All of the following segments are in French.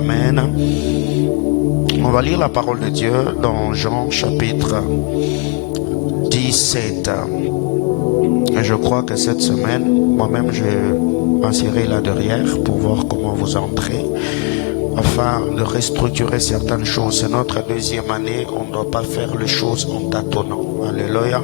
Amen. On va lire la parole de Dieu dans Jean chapitre 17. Et je crois que cette semaine, moi-même, je m'assurerai là derrière pour voir comment vous entrez, afin de restructurer certaines choses. C'est notre deuxième année, on ne doit pas faire les choses en tâtonnant. Alléluia.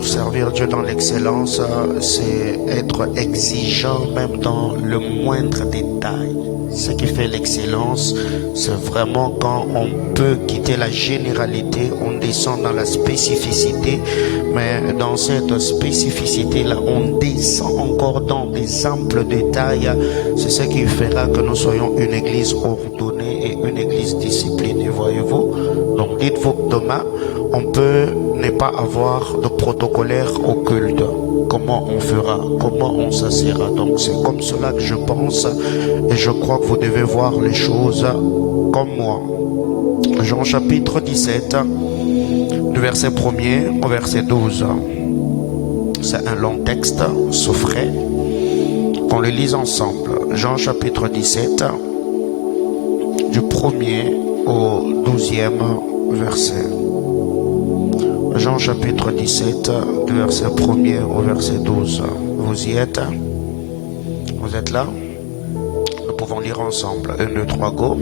Servir Dieu dans l'excellence, c'est être exigeant même dans le moindre détail. Ce qui fait l'excellence, c'est vraiment quand on peut quitter la généralité, on descend dans la spécificité, mais dans cette spécificité-là, on descend encore dans des amples détails. C'est ce qui fera que nous soyons une église ordonnée et une église disciplinée, voyez-vous. Donc dites-vous, demain, on peut ne pas avoir de protocolaire au culte. Comment on fera? Comment on s'assera? Donc c'est comme cela que je pense et je crois que vous devez voir les choses comme moi. Jean chapitre 17, du verset 1er au verset 12. C'est un long texte, souffrez, qu'on le lise ensemble. Jean chapitre 17, du 1er au 12e verset. Jean chapitre 17, du verset 1er au verset 12. Vous y êtes? Vous êtes là? Nous pouvons lire ensemble. 1, 2, 3, go.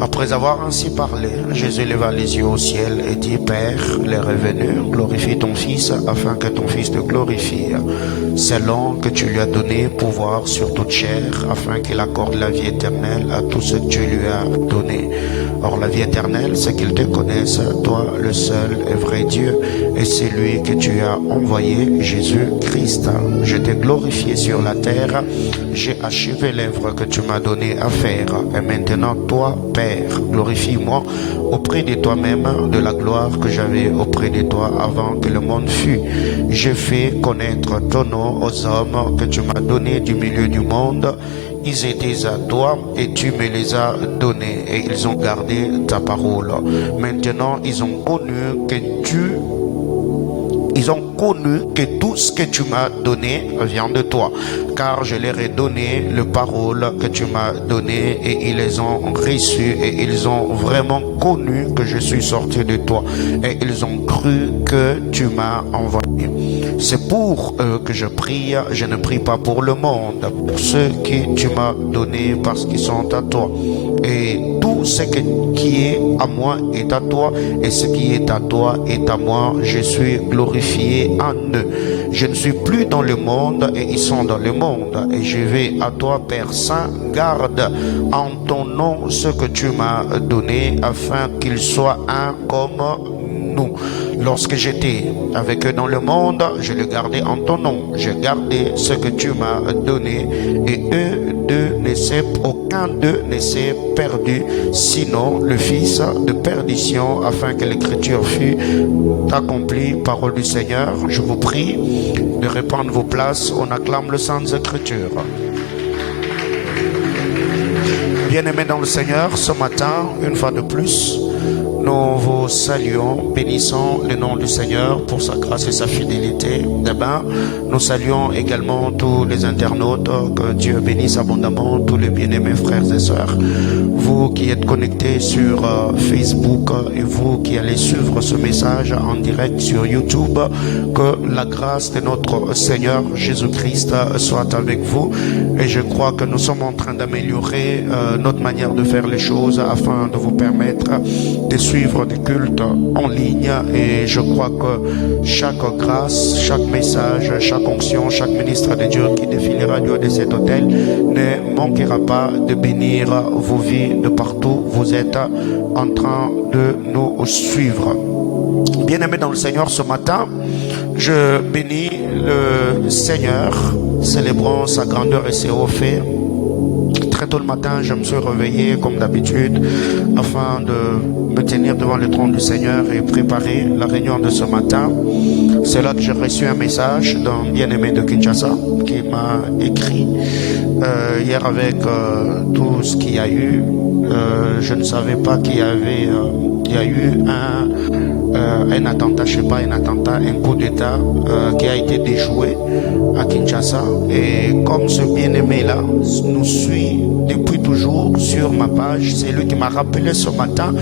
Après avoir ainsi parlé, Jésus leva les yeux au ciel et dit, Père, l'heure est venue, glorifie ton Fils, afin que ton Fils te glorifie, selon que tu lui as donné pouvoir sur toute chair, afin qu'il accorde la vie éternelle à tout ce que tu lui as donné. Or la vie éternelle, c'est qu'ils te connaissent, toi le seul et vrai Dieu, et c'est lui que tu as envoyé, Jésus-Christ. Je t'ai glorifié sur la terre, j'ai achevé l'œuvre que tu m'as donné à faire, et maintenant toi, Père, glorifie-moi auprès de toi-même de la gloire que j'avais auprès de toi avant que le monde fût. J'ai fait connaître ton nom aux hommes que tu m'as donnés du milieu du monde. Ils étaient à toi et tu me les as donnés et ils ont gardé ta parole. Maintenant, ils ont connu que tout ce que tu m'as donné vient de toi, car je leur ai donné le parole que tu m'as donné et ils les ont reçus et ils ont vraiment connu que je suis sorti de toi et ils ont cru que tu m'as envoyé. C'est pour eux que je prie, je ne prie pas pour le monde, pour ceux que tu m'as donné parce qu'ils sont à toi. Et tout ce qui est à moi est à toi, et ce qui est à toi est à moi. Je suis glorifié en eux. Je ne suis plus dans le monde et ils sont dans le monde. Et je vais à toi, Père Saint, garde en ton nom ce que tu m'as donné, afin qu'ils soient un comme nous. Lorsque j'étais avec eux dans le monde, je les gardais en ton nom. J'ai gardé ce que tu m'as donné, et aucun d'eux ne s'est perdu, sinon le fils de perdition, afin que l'écriture fût accomplie. Parole du Seigneur. Je vous prie de reprendre vos places. On acclame le Saintes Écritures. Bien-aimés dans le Seigneur, ce matin, une fois de plus, nous vous saluons, bénissons le nom du Seigneur pour sa grâce et sa fidélité. D'abord, nous saluons également tous les internautes, que Dieu bénisse abondamment, tous les bien-aimés frères et sœurs. Vous qui êtes connectés sur Facebook et vous qui allez suivre ce message en direct sur YouTube, que la grâce de notre Seigneur Jésus-Christ soit avec vous. Et je crois que nous sommes en train d'améliorer notre manière de faire les choses afin de vous permettre de suivre des cultes en ligne, et je crois que chaque grâce, chaque message, chaque onction, chaque ministre de Dieu qui défilera du haut de cet hôtel ne manquera pas de bénir vos vies de partout. Vous êtes en train de nous suivre. Bien-aimés dans le Seigneur, ce matin, je bénis le Seigneur, célébrons sa grandeur et ses hauts faits. Très tôt le matin, je me suis réveillé comme d'habitude afin de me tenir devant le trône du Seigneur et préparer la réunion de ce matin. C'est là que j'ai reçu un message d'un bien-aimé de Kinshasa qui m'a écrit hier avec tout ce qu'il y a eu. Je ne savais pas qu'il y a eu un attentat, je sais pas, un coup d'État qui a été déjoué à Kinshasa. Et comme ce bien-aimé-là nous suit depuis toujours sur ma page, c'est lui qui m'a rappelé ce matin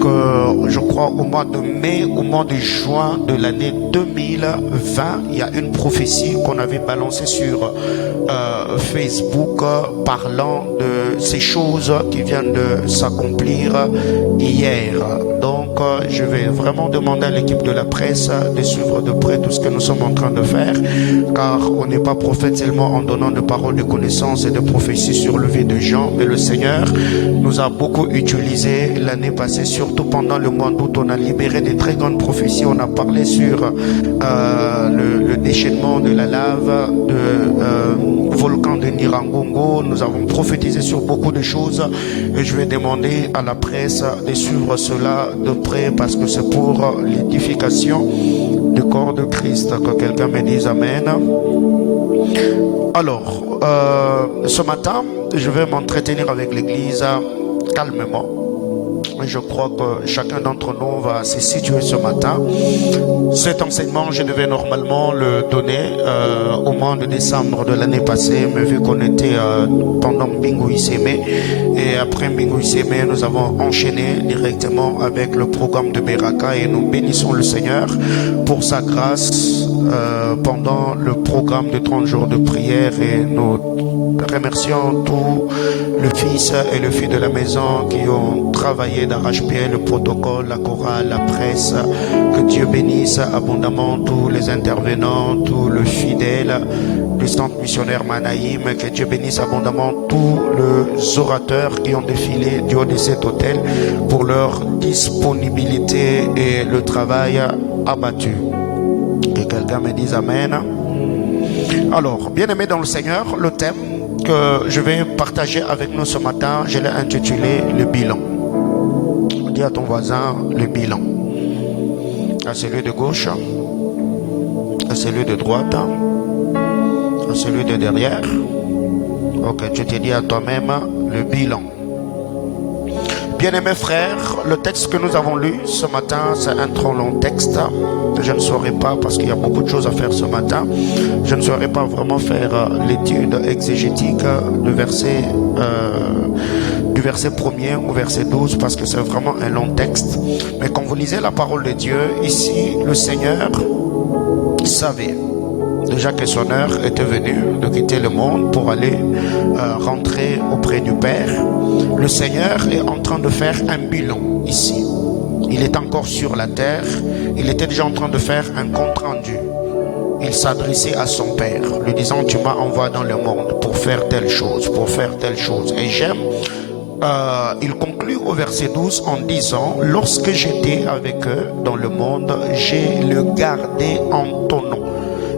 que je crois au mois de mai, au mois de juin de l'année 2020, il y a une prophétie qu'on avait balancée sur Facebook parlant de ces choses qui viennent de s'accomplir hier. Donc je vais vraiment demander à l'équipe de la presse de suivre de près tout ce que nous sommes en train de faire, car on n'est pas prophète seulement en donnant de paroles de connaissance et de prophéties sur le vie de gens, mais le Seigneur nous a beaucoup utilisé l'année passée, surtout pendant le mois d'août. On a libéré des très grandes prophéties. On a parlé sur le déchaînement de la lave, volcan de Nirangongo. Nous avons prophétisé sur beaucoup de choses et je vais demander à la presse de suivre cela de près parce que c'est pour l'édification du corps de Christ. Que quelqu'un me dise Amen. Alors, ce matin, je vais m'entretenir avec l'église calmement. Je crois que chacun d'entre nous va se situer ce matin. Cet enseignement, je devais normalement le donner au mois de décembre de l'année passée, mais vu qu'on était pendant Bingo Iseme, et après Bingo Iseme, nous avons enchaîné directement avec le programme de Beraka et nous bénissons le Seigneur pour sa grâce pendant le programme de 30 jours de prière et nous remercions tous le fils et le fils de la maison qui ont travaillé d'arrache-pied, le protocole, la chorale, la presse. Que Dieu bénisse abondamment tous les intervenants, tous les fidèles du centre missionnaire Manaïm. Que Dieu bénisse abondamment tous les orateurs qui ont défilé du haut de cet hôtel pour leur disponibilité et le travail abattu. Que quelqu'un me dise Amen. Alors, bien aimé dans le Seigneur, le thème que je vais partager avec nous ce matin, je l'ai intitulé le bilan. Dis à ton voisin le bilan. À celui de gauche, à celui de droite, à celui de derrière. Ok, tu te dis à toi-même le bilan. Bien-aimés frères, le texte que nous avons lu ce matin, c'est un trop long texte. Je ne saurais pas, parce qu'il y a beaucoup de choses à faire ce matin, je ne saurais pas vraiment faire l'étude exégétique du verset 1er au verset 12, parce que c'est vraiment un long texte. Mais quand vous lisez la parole de Dieu, ici, le Seigneur savait déjà que son heure était venue de quitter le monde pour aller rentrer auprès du Père. Le Seigneur est en train de faire un bilan ici. Il est encore sur la terre. Il était déjà en train de faire un compte rendu. Il s'adressait à son Père, lui disant, tu m'as envoyé dans le monde pour faire telle chose, pour faire telle chose. Et j'aime, il conclut au verset 12 en disant, lorsque j'étais avec eux dans le monde, j'ai le gardé en ton nom.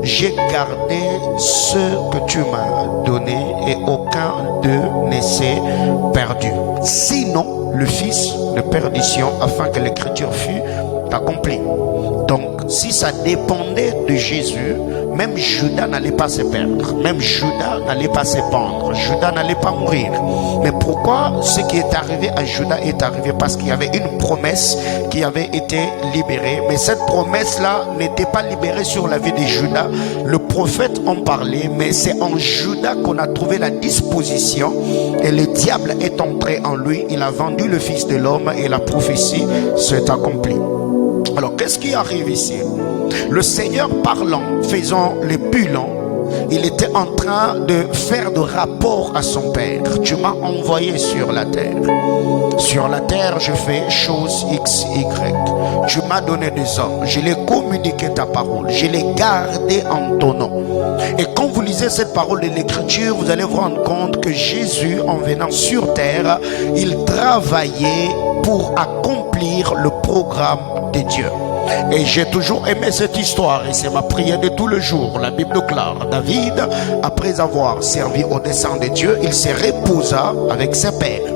J'ai gardé ce que tu m'as donné et aucun d'eux ne s'est perdu. Sinon, le Fils de perdition, afin que l'écriture fût accomplie. Donc, si ça dépendait de Jésus, même Judas n'allait pas se perdre. Même Judas n'allait pas se pendre. Judas n'allait pas mourir. Mais pourquoi ce qui est arrivé à Judas est arrivé? Parce qu'il y avait une promesse qui avait été libérée. Mais cette promesse-là n'était pas libérée sur la vie de Judas. Le prophète en parlait, mais c'est en Judas qu'on a trouvé la disposition. Et le diable est entré en lui. Il a vendu le Fils de l'homme et la prophétie s'est accomplie. Alors, qu'est-ce qui arrive ici? Le Seigneur parlant, faisant le bilan, il était en train de faire de rapport à son Père. Tu m'as envoyé sur la terre. Sur la terre, je fais chose X, Y. Tu m'as donné des hommes. Je l'ai communiqué ta parole. Je l'ai gardé en ton nom. Et quand vous lisez cette parole de l'Écriture, vous allez vous rendre compte que Jésus, en venant sur terre, il travaillait pour accomplir le programme de Dieu. Et j'ai toujours aimé cette histoire et c'est ma prière de tous les jours. La Bible déclare, David, après avoir servi au dessein de Dieu, il se reposa avec ses pères.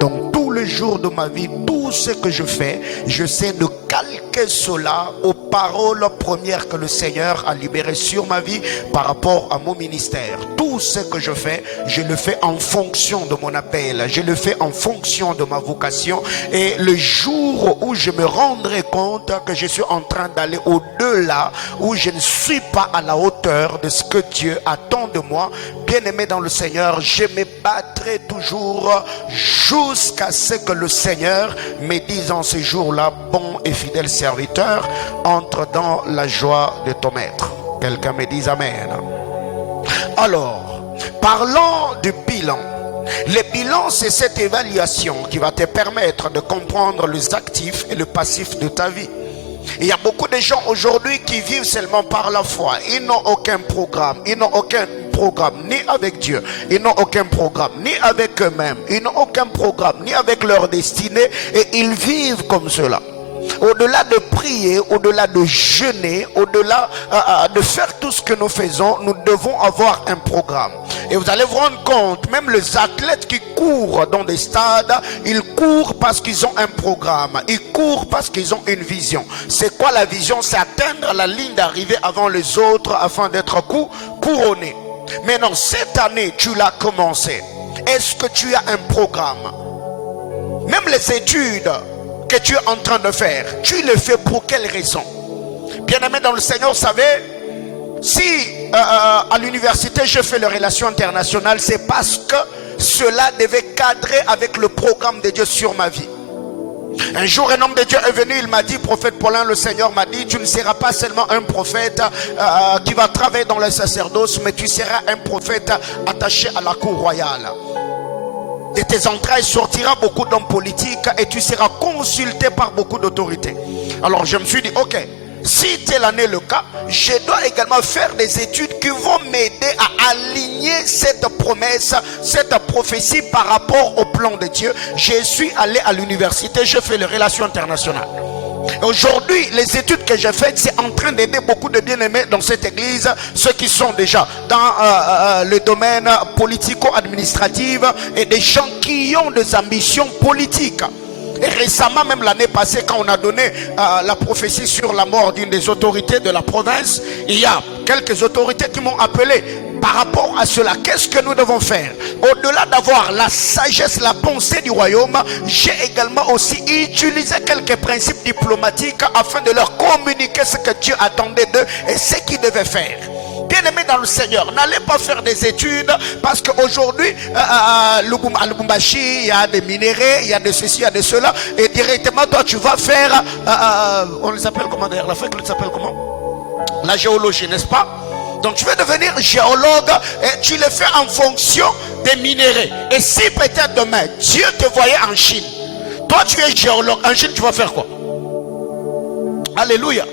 Donc tous les jours de ma vie, tous tout ce que je fais, j'essaie de calquer cela aux paroles premières que le Seigneur a libérées sur ma vie par rapport à mon ministère. Tout ce que je fais, je le fais en fonction de mon appel, je le fais en fonction de ma vocation. Et le jour où je me rendrai compte que je suis en train d'aller au-delà, où je ne suis pas à la hauteur de ce que Dieu attend de moi, bien-aimé dans le Seigneur, je me battrai toujours jusqu'à ce que le Seigneur me dise en ce jour-là: bon et fidèle serviteur, entre dans la joie de ton maître. Quelqu'un me dise Amen. Alors, parlons du bilan. Le bilan, c'est cette évaluation qui va te permettre de comprendre les actifs et le passif de ta vie. Il y a beaucoup de gens aujourd'hui qui vivent seulement par la foi. Ils n'ont aucun programme. Ils n'ont aucun programme ni avec Dieu. Ils n'ont aucun programme ni avec eux-mêmes. Ils n'ont aucun programme ni avec leur destinée. Et ils vivent comme cela. Au-delà de prier, au-delà de jeûner, au-delà de faire tout ce que nous faisons, nous devons avoir un programme. Et vous allez vous rendre compte, même les athlètes qui courent dans des stades, ils courent parce qu'ils ont un programme. Ils courent parce qu'ils ont une vision. C'est quoi la vision? C'est atteindre la ligne d'arrivée avant les autres afin d'être couronné. Maintenant, cette année, tu l'as commencé. Est-ce que tu as un programme? Même les études que tu es en train de faire, tu le fais pour quelle raison? Bien-aimé dans le Seigneur, vous savez, si à l'université je fais les relations internationales, c'est parce que cela devait cadrer avec le programme de Dieu sur ma vie. Un jour, un homme de Dieu est venu, il m'a dit: prophète Paulin, le Seigneur m'a dit, tu ne seras pas seulement un prophète qui va travailler dans le sacerdoce, mais tu seras un prophète attaché à la cour royale. De tes entrailles sortira beaucoup d'hommes politiques et tu seras consulté par beaucoup d'autorités. Alors je me suis dit, ok, si tel en est le cas, je dois également faire des études qui vont m'aider à aligner cette promesse, cette prophétie par rapport au plan de Dieu. Je suis allé à l'université, je fais les relations internationales. Aujourd'hui, les études que j'ai faites, c'est en train d'aider beaucoup de bien-aimés dans cette église, ceux qui sont déjà dans le domaine politico-administratif et des gens qui ont des ambitions politiques. Et récemment, même l'année passée, quand on a donné la prophétie sur la mort d'une des autorités de la province, il y a quelques autorités qui m'ont appelé par rapport à cela. Qu'est-ce que nous devons faire? Au-delà d'avoir la sagesse, la pensée du royaume, j'ai également aussi utilisé quelques principes diplomatiques afin de leur communiquer ce que Dieu attendait d'eux et ce qu'ils devaient faire. Bien-aimés dans le Seigneur, n'allez pas faire des études parce qu'aujourd'hui à Lubumbashi, il y a des minéraux, il y a de ceci, il y a de cela, et directement toi tu vas faire on les appelle comment d'ailleurs? La fête, on les appelle comment? La géologie, n'est-ce pas? Donc tu veux devenir géologue et tu le fais en fonction des minéraux. Et si peut-être demain Dieu te voyait en Chine, toi tu es géologue, en Chine tu vas faire quoi? Alléluia.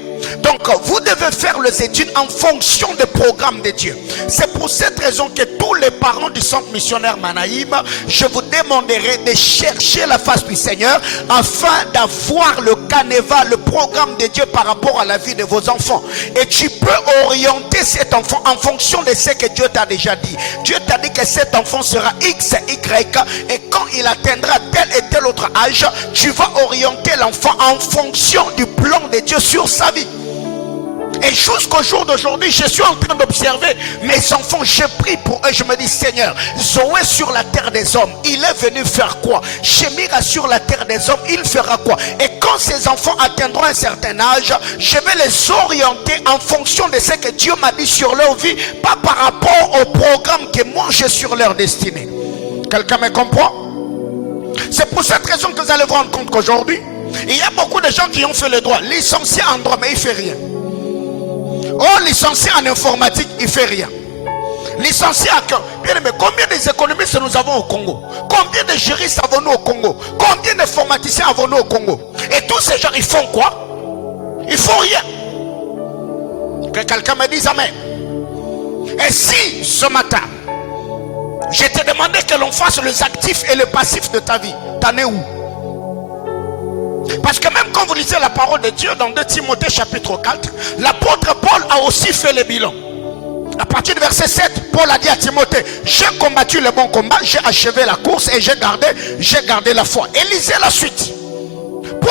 Donc vous devez faire les études en fonction des programmes de Dieu. C'est pour cette raison que tous les parents du centre missionnaire Manaïm, je vous demanderai de chercher la face du Seigneur afin d'avoir le canevas, le programme de Dieu par rapport à la vie de vos enfants. Et tu peux orienter cet enfant en fonction de ce que Dieu t'a déjà dit. Dieu t'a dit que cet enfant sera X, Y, et quand il atteindra tel et tel autre âge, tu vas orienter l'enfant en fonction du plan de Dieu sur sa vie. Et jusqu'au jour d'aujourd'hui, je suis en train d'observer mes enfants. Je prie pour eux. Je me dis, Seigneur, Zoé sur la terre des hommes, il est venu faire quoi? Shemira sur la terre des hommes, il fera quoi? Et quand ces enfants atteindront un certain âge, je vais les orienter en fonction de ce que Dieu m'a dit sur leur vie, pas par rapport au programme que moi j'ai sur leur destinée. Quelqu'un me comprend? C'est pour cette raison que vous allez vous rendre compte qu'aujourd'hui, il y a beaucoup de gens qui ont fait le droit, licenciés en droit, mais il ne fait rien. Oh, licencié en informatique, il ne fait rien. Licencié à cœur. Bien aimé, combien d'économistes nous avons au Congo? Combien de juristes avons-nous au Congo? Combien d'informaticiens avons-nous au Congo? Et tous ces gens, ils font quoi? Ils font rien. Que quelqu'un me dise Amen. Et si ce matin, je te demandais que l'on fasse les actifs et les passifs de ta vie, t'en es où? Parce que même quand vous lisez la parole de Dieu dans 2 Timothée chapitre 4, l'apôtre Paul a aussi fait le bilan. À partir du verset 7, Paul a dit à Timothée: j'ai combattu le bon combat, j'ai achevé la course et j'ai gardé la foi. Et lisez la suite.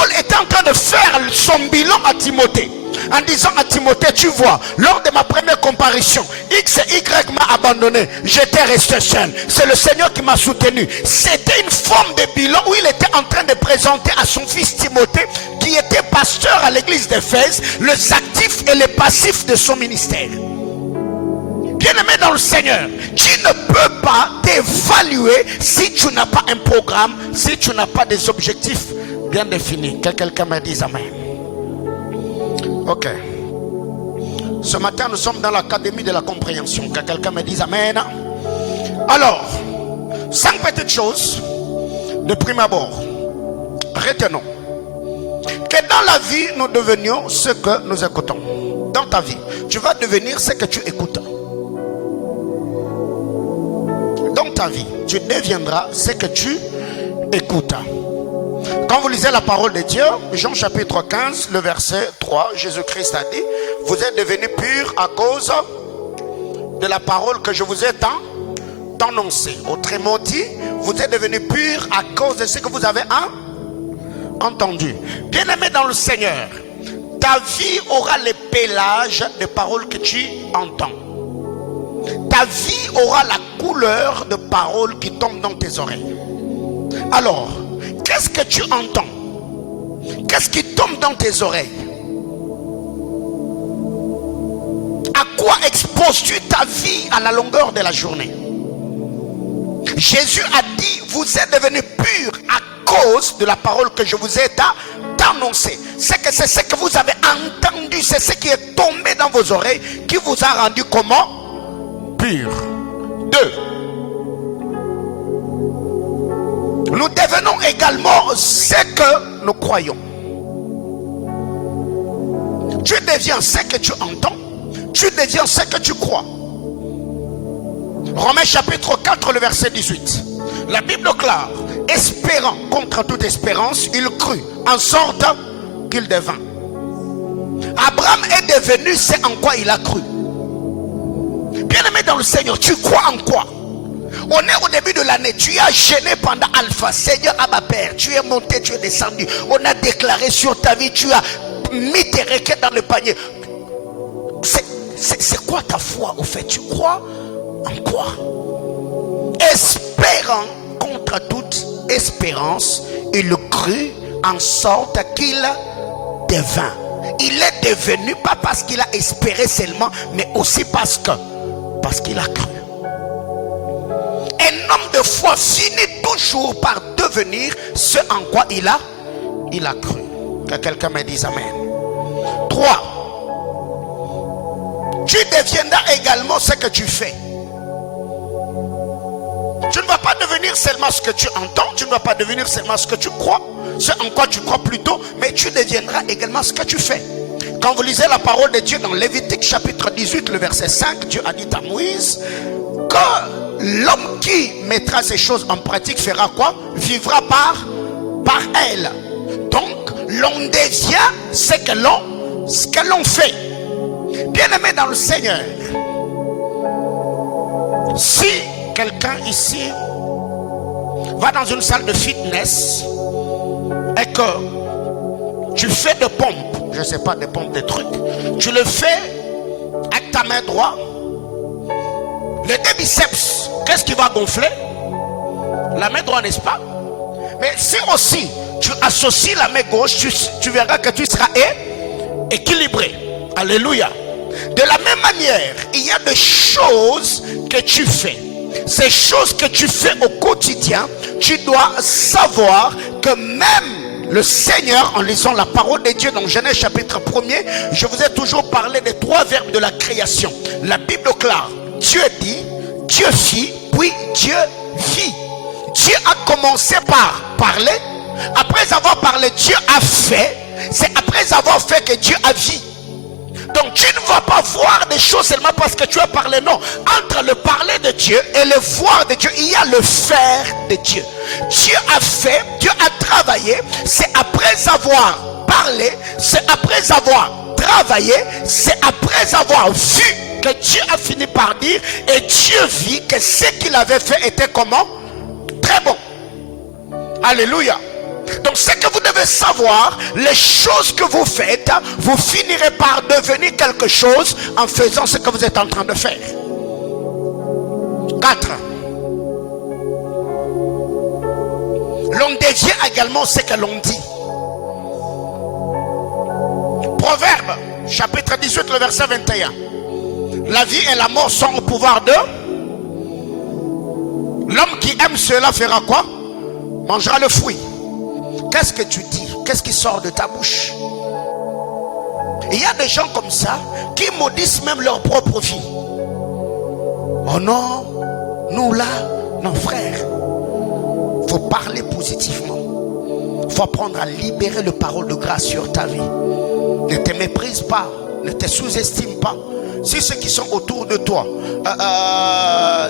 Paul était en train de faire son bilan à Timothée, en disant à Timothée, tu vois, lors de ma première comparution, X et Y m'a abandonné, j'étais resté seul, c'est le Seigneur qui m'a soutenu. C'était une forme de bilan où il était en train de présenter à son fils Timothée, qui était pasteur à l'église d'Éphèse, les actifs et les passifs de son ministère. Bien-aimé dans le Seigneur, tu ne peux pas t'évaluer si tu n'as pas un programme, si tu n'as pas des objectifs bien définis. Que quelqu'un me dise amen. Ok. Ce matin, nous sommes dans l'académie de la compréhension. Que quelqu'un me dise amen. Alors, 5 petites choses de prime abord. Retenons que dans la vie, nous devenions ce que nous écoutons. Dans ta vie, tu vas devenir ce que tu écoutes. Dans ta vie, tu deviendras ce que tu écoutes. Quand vous lisez la parole de Dieu, Jean chapitre 15, le verset 3, Jésus-Christ a dit, vous êtes devenus purs à cause de la parole que je vous ai annoncée. Autrement dit, vous êtes devenus purs à cause de ce que vous avez entendu. Bien-aimé dans le Seigneur, ta vie aura les pélages des paroles que tu entends. Ta vie aura la couleur de paroles qui tombent dans tes oreilles. Alors, qu'est-ce que tu entends? Qu'est-ce qui tombe dans tes oreilles? À quoi exposes-tu ta vie à la longueur de la journée? Jésus a dit, vous êtes devenus purs à cause de la parole que je vous ai annoncée. C'est ce que vous avez entendu, c'est ce qui est tombé dans vos oreilles qui vous a rendu comment? Pur. 2. Nous devenons également ce que nous croyons. Tu deviens ce que tu entends, tu deviens ce que tu crois. Romains chapitre 4, le verset 18. La Bible déclare, espérant contre toute espérance, il crut, en sorte qu'il devint. Abraham est devenu ce en quoi il a cru. Bien-aimé dans le Seigneur, tu crois en quoi? On est au début de l'année, tu as gêné pendant Alpha. Seigneur Abba Père, tu es monté, tu es descendu. On a déclaré sur ta vie, tu as mis tes requêtes dans le panier. C'est quoi ta foi au fait? Tu crois en quoi? Espérant contre toute espérance, il crut en sorte qu'il devint. Il est devenu, pas parce qu'il a espéré seulement, mais aussi parce qu'il a cru. Un homme de foi finit toujours par devenir ce en quoi il a cru. Que quelqu'un me dise amen. 3. Tu deviendras également ce que tu fais. Tu ne vas pas devenir seulement ce que tu entends, tu ne vas pas devenir seulement ce que tu crois, ce en quoi tu crois plutôt, mais tu deviendras également ce que tu fais. Quand vous lisez la parole de Dieu dans Lévitique chapitre 18, le verset 5, Dieu a dit à Moïse que l'homme qui mettra ces choses en pratique fera quoi? Vivra par elle. Donc, l'on devient ce que l'on fait. Bien-aimé dans le Seigneur, si quelqu'un ici va dans une salle de fitness et que tu fais de pompes, je ne sais pas, des pompes, des trucs, tu le fais avec ta main droite, le deux biceps, qu'est-ce qui va gonfler? La main droite, n'est-ce pas? Mais si aussi tu associes la main gauche, tu verras que tu seras équilibré. Alléluia. De la même manière, il y a des choses que tu fais. Ces choses que tu fais au quotidien, tu dois savoir que même le Seigneur, en lisant la parole de Dieu dans Genèse chapitre 1er, je vous ai toujours parlé des 3 verbes de la création. La Bible déclare, Dieu dit, Dieu fit, puis Dieu vit. Dieu a commencé par parler. Après avoir parlé, Dieu a fait. C'est après avoir fait que Dieu a vu. Donc tu ne vas pas voir des choses seulement parce que tu as parlé. Non, entre le parler de Dieu et le voir de Dieu, il y a le faire de Dieu. Dieu a fait, Dieu a travaillé. C'est après avoir parlé, c'est après avoir travaillé, c'est après avoir vu que Dieu a fini par dire, et Dieu vit que ce qu'il avait fait était comment? Très bon. Alléluia. Donc ce que vous devez savoir, les choses que vous faites, vous finirez par devenir quelque chose en faisant ce que vous êtes en train de faire. 4. L'on devient également ce que l'on dit. Proverbe, chapitre 18, le verset 21. La vie et la mort sont au pouvoir de... L'homme qui aime cela fera quoi? Mangera le fruit. Qu'est-ce que tu dis? Qu'est-ce qui sort de ta bouche? Il y a des gens comme ça qui maudissent même leur propre vie. Oh non, nous là, nos frères, il faut parler positivement. Il faut apprendre à libérer le parole de grâce sur ta vie. Ne te méprise pas, ne te sous-estime pas. Si ceux qui sont autour de toi,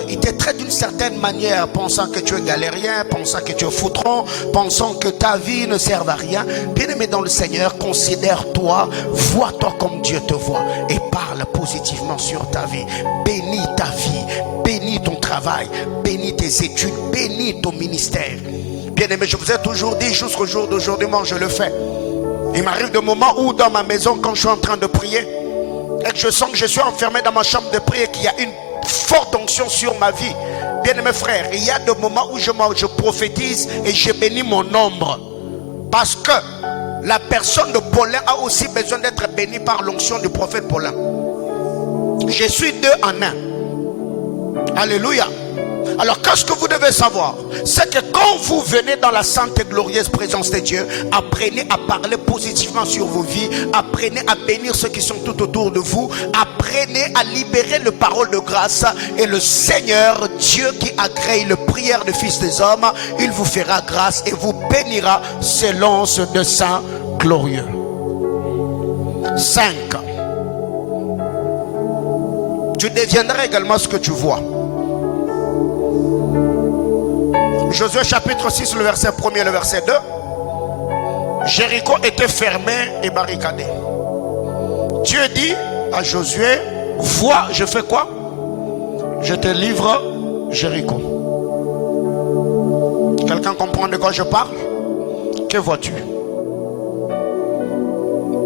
ils te traitent d'une certaine manière, pensant que tu es galérien, pensant que tu es foutron, pensant que ta vie ne sert à rien, bien-aimé dans le Seigneur, considère-toi, vois-toi comme Dieu te voit et parle positivement sur ta vie. Bénis ta vie, bénis ton travail, bénis tes études, bénis ton ministère. Bien-aimé, je vous ai toujours dit, jusqu'au jour d'aujourd'hui, moi je le fais. Il m'arrive des moments où dans ma maison, quand je suis en train de prier, et que je sens que je suis enfermé dans ma chambre de prière, qu'il y a une forte onction sur ma vie. Bien-aimés frères, il y a des moments où je prophétise et je bénis mon ombre. Parce que la personne de Paulin a aussi besoin d'être bénie par l'onction du prophète Paulin. Je suis deux en un. Alléluia. Alors qu'est-ce que vous devez savoir? C'est que quand vous venez dans la sainte et glorieuse présence de Dieu, apprenez à parler positivement sur vos vies, apprenez à bénir ceux qui sont tout autour de vous, apprenez à libérer le parole de grâce, et le Seigneur Dieu qui agrée les prières des fils des hommes, il vous fera grâce et vous bénira selon ce dessein glorieux. 5. Tu deviendras également ce que tu vois. Josué chapitre 6, le verset 1 et le verset 2. Jéricho était fermé et barricadé. Dieu dit à Josué, vois, je fais quoi? Je te livre Jéricho. Quelqu'un comprend de quoi je parle? Que vois-tu?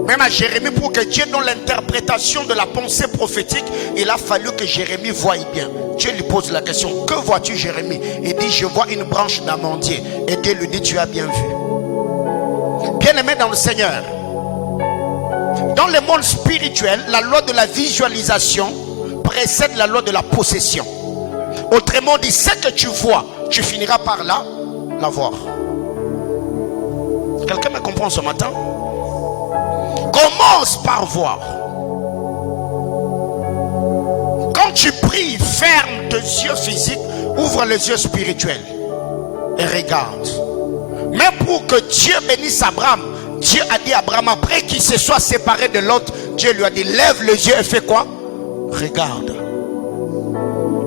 Même à Jérémie, pour que Dieu donne l'interprétation de la pensée prophétique, il a fallu que Jérémie voie bien. Dieu lui pose la question, que vois-tu Jérémie? Il dit, je vois une branche d'amandier. Et Dieu lui dit, tu as bien vu. Bien-aimé dans le Seigneur, dans le monde spirituel, la loi de la visualisation précède la loi de la possession. Autrement dit, ce que tu vois, tu finiras par la voir. Quelqu'un me comprend ce matin? Commence par voir. Quand tu pries, ferme tes yeux physiques, ouvre les yeux spirituels et regarde. Mais pour que Dieu bénisse Abraham, Dieu a dit à Abraham, après qu'il se soit séparé de l'autre, Dieu lui a dit, lève les yeux et fais quoi? Regarde.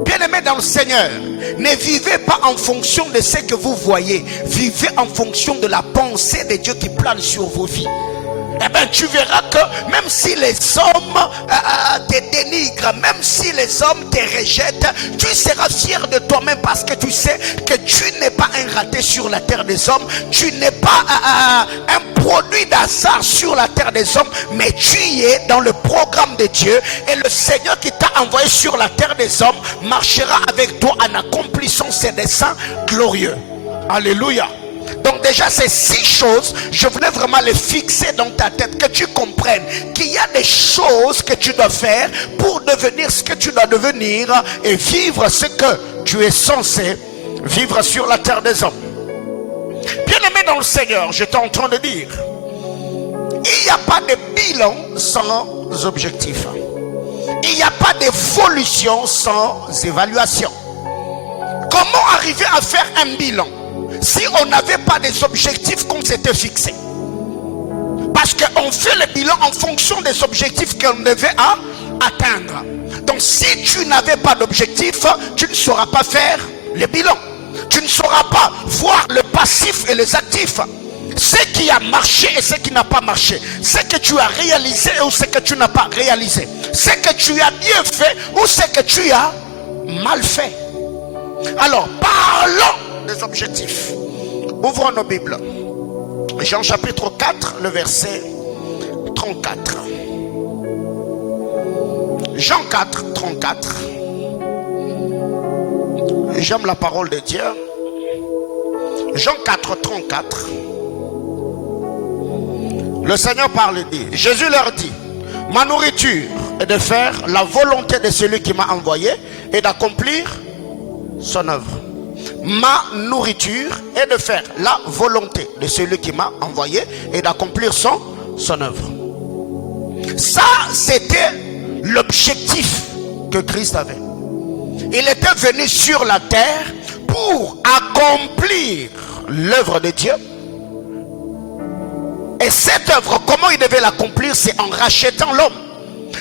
Bien-aimés dans le Seigneur, ne vivez pas en fonction de ce que vous voyez, vivez en fonction de la pensée de Dieu qui plane sur vos vies. Eh bien, tu verras que même si les hommes te dénigrent, même si les hommes te rejettent, tu seras fier de toi-même parce que tu sais que tu n'es pas un raté sur la terre des hommes, tu n'es pas un produit d'hasard sur la terre des hommes, mais tu es dans le programme de Dieu, et le Seigneur qui t'a envoyé sur la terre des hommes marchera avec toi en accomplissant ses desseins glorieux. Alléluia. Donc déjà ces 6 choses, je voulais vraiment les fixer dans ta tête, que tu comprennes qu'il y a des choses que tu dois faire pour devenir ce que tu dois devenir et vivre ce que tu es censé vivre sur la terre des hommes. Bien-aimé dans le Seigneur, j'étais en train de dire, il n'y a pas de bilan sans objectif. Il n'y a pas d'évolution sans évaluation. Comment arriver à faire un bilan si on n'avait pas des objectifs qu'on s'était fixés? Parce qu'on fait le bilan en fonction des objectifs qu'on devait atteindre. Donc si tu n'avais pas d'objectif, tu ne sauras pas faire le bilan. Tu ne sauras pas voir le passif et les actifs. Ce qui a marché et ce qui n'a pas marché. Ce que tu as réalisé ou ce que tu n'as pas réalisé. Ce que tu as bien fait ou ce que tu as mal fait. Alors parlons des objectifs. Ouvrons nos Bibles. Jean chapitre 4, le verset 34. Jean 4, 34. J'aime la parole de Dieu. Jean 4, 34. Le Seigneur parle et dit, Jésus leur dit, ma nourriture est de faire la volonté de celui qui m'a envoyé et d'accomplir son œuvre. Ma nourriture est de faire la volonté de celui qui m'a envoyé et d'accomplir son œuvre. Ça, c'était l'objectif que Christ avait. Il était venu sur la terre pour accomplir l'œuvre de Dieu. Et cette œuvre, comment il devait l'accomplir? C'est en rachetant l'homme.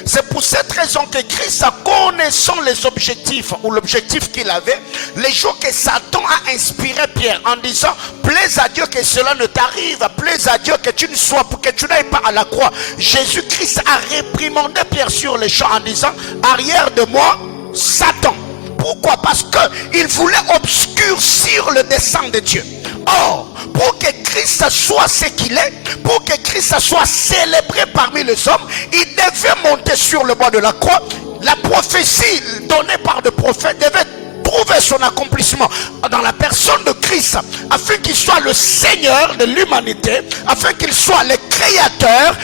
C'est pour cette raison que Christ, connaissant les objectifs ou l'objectif qu'il avait, les jours que Satan a inspiré Pierre en disant, plaise à Dieu que cela ne t'arrive, plaise à Dieu que tu ne sois, que tu n'ailles pas à la croix. Jésus-Christ a réprimandé Pierre sur les champs en disant, arrière de moi, Satan. Pourquoi? Parce qu'il voulait obscurcir le dessein de Dieu. Or, pour que Christ soit ce qu'il est, pour que Christ soit célébré parmi les hommes, il devait monter sur le bois de la croix. La prophétie donnée par le prophète devait trouver son accomplissement dans la personne de Christ, afin qu'il soit le Seigneur de l'humanité, afin qu'il soit le Créateur,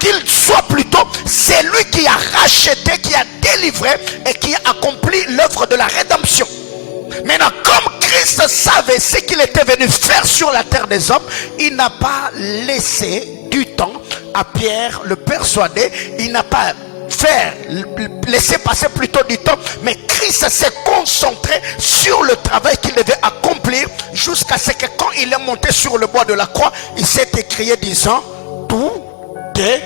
qu'il soit plutôt celui qui a racheté, qui a délivré et qui a accompli l'œuvre de la rédemption. Maintenant, comme Christ savait ce qu'il était venu faire sur la terre des hommes, il n'a pas laissé du temps à Pierre le persuader. Il n'a pas laissé passer plutôt du temps, mais Christ s'est concentré sur le travail qu'il devait accomplir, jusqu'à ce que quand il est monté sur le bois de la croix, il s'est écrié disant, tout est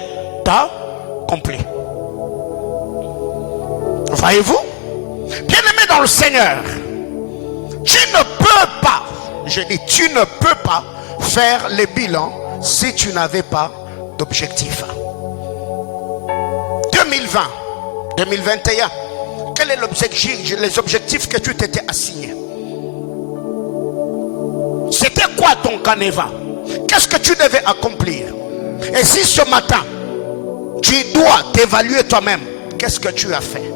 accompli. Voyez-vous, bien-aimé dans le Seigneur, tu ne peux pas, je dis, tu ne peux pas faire le bilan si tu n'avais pas d'objectif. 2020, 2021, quel est l'objectif, les objectifs que tu t'étais assigné? C'était quoi ton canevas? Qu'est-ce que tu devais accomplir? Et si ce matin, tu dois t'évaluer toi-même, qu'est-ce que tu as fait?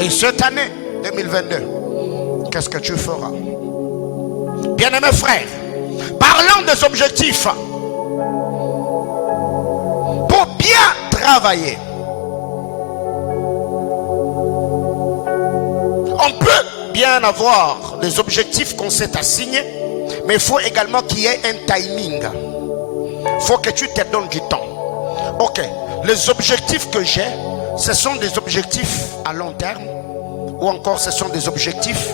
Et cette année, 2022, qu'est-ce que tu feras? Bien-aimés frères, parlant des objectifs, pour bien travailler, on peut bien avoir des objectifs qu'on s'est assignés, mais il faut également qu'il y ait un timing. Il faut que tu te donnes du temps. Ok, les objectifs que j'ai, ce sont des objectifs à long terme, ou encore ce sont des objectifs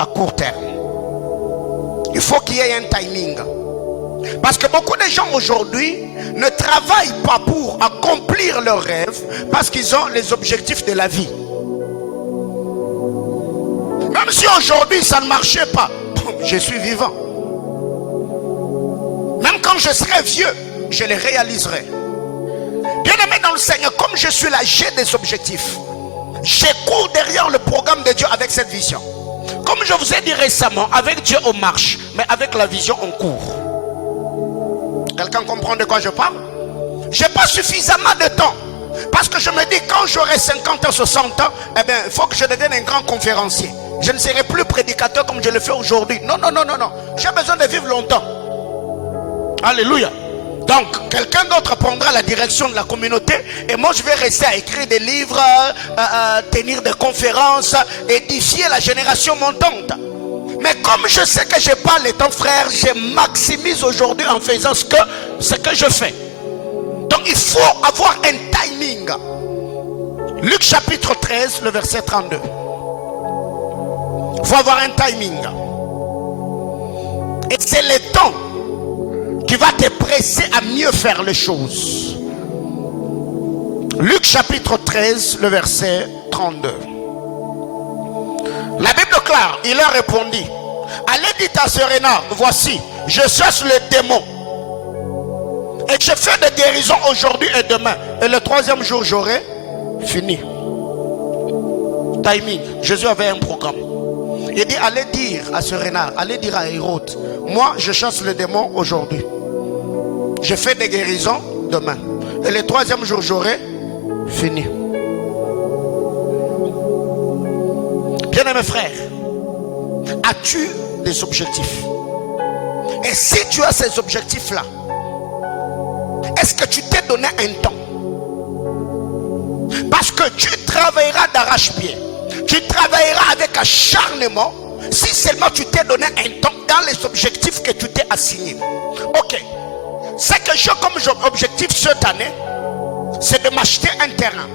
à court terme. Il faut qu'il y ait un timing. Parce que beaucoup de gens aujourd'hui ne travaillent pas pour accomplir leurs rêves, parce qu'ils ont les objectifs de la vie. Même si aujourd'hui ça ne marchait pas, je suis vivant. Même quand je serai vieux, je les réaliserai. Bien-aimé dans le Seigneur, comme je suis là, j'ai des objectifs. Je cours derrière le programme de Dieu avec cette vision. Comme je vous ai dit récemment, avec Dieu on marche, mais avec la vision on court. Quelqu'un comprend de quoi je parle? Je n'ai pas suffisamment de temps. Parce que je me dis, quand j'aurai 50 ans, 60 ans, eh bien, il faut que je devienne un grand conférencier. Je ne serai plus prédicateur comme je le fais aujourd'hui. Non, non, non, non, non. J'ai besoin de vivre longtemps. Alléluia. Donc, quelqu'un d'autre prendra la direction de la communauté et moi, je vais rester à écrire des livres, tenir des conférences, édifier la génération montante. Mais comme je sais que je n'ai pas le temps, frère, je maximise aujourd'hui en faisant ce que je fais. Donc, il faut avoir un timing. Luc chapitre 13, le verset 32. Il faut avoir un timing. Et c'est le temps qui va te presser à mieux faire les choses. Luc chapitre 13, le verset 32. La Bible déclare, il leur répondit, allez dites à ce renard, voici, je chasse le démon. Et je fais des guérisons aujourd'hui et demain. Et le troisième jour, j'aurai fini. Timing. Jésus avait un programme. Il dit, allez dire à ce renard, allez dire à Hérode, moi je chasse le démon aujourd'hui. Je fais des guérisons demain. Et le troisième jour, j'aurai fini. Bien-aimé frère, as-tu des objectifs? Et si tu as ces objectifs-là, est-ce que tu t'es donné un temps? Parce que tu travailleras d'arrache-pied, tu travailleras avec acharnement si seulement tu t'es donné un temps dans les objectifs que tu t'es assigné. Ok, ce que j'ai comme objectif cette année, c'est de m'acheter un terrain.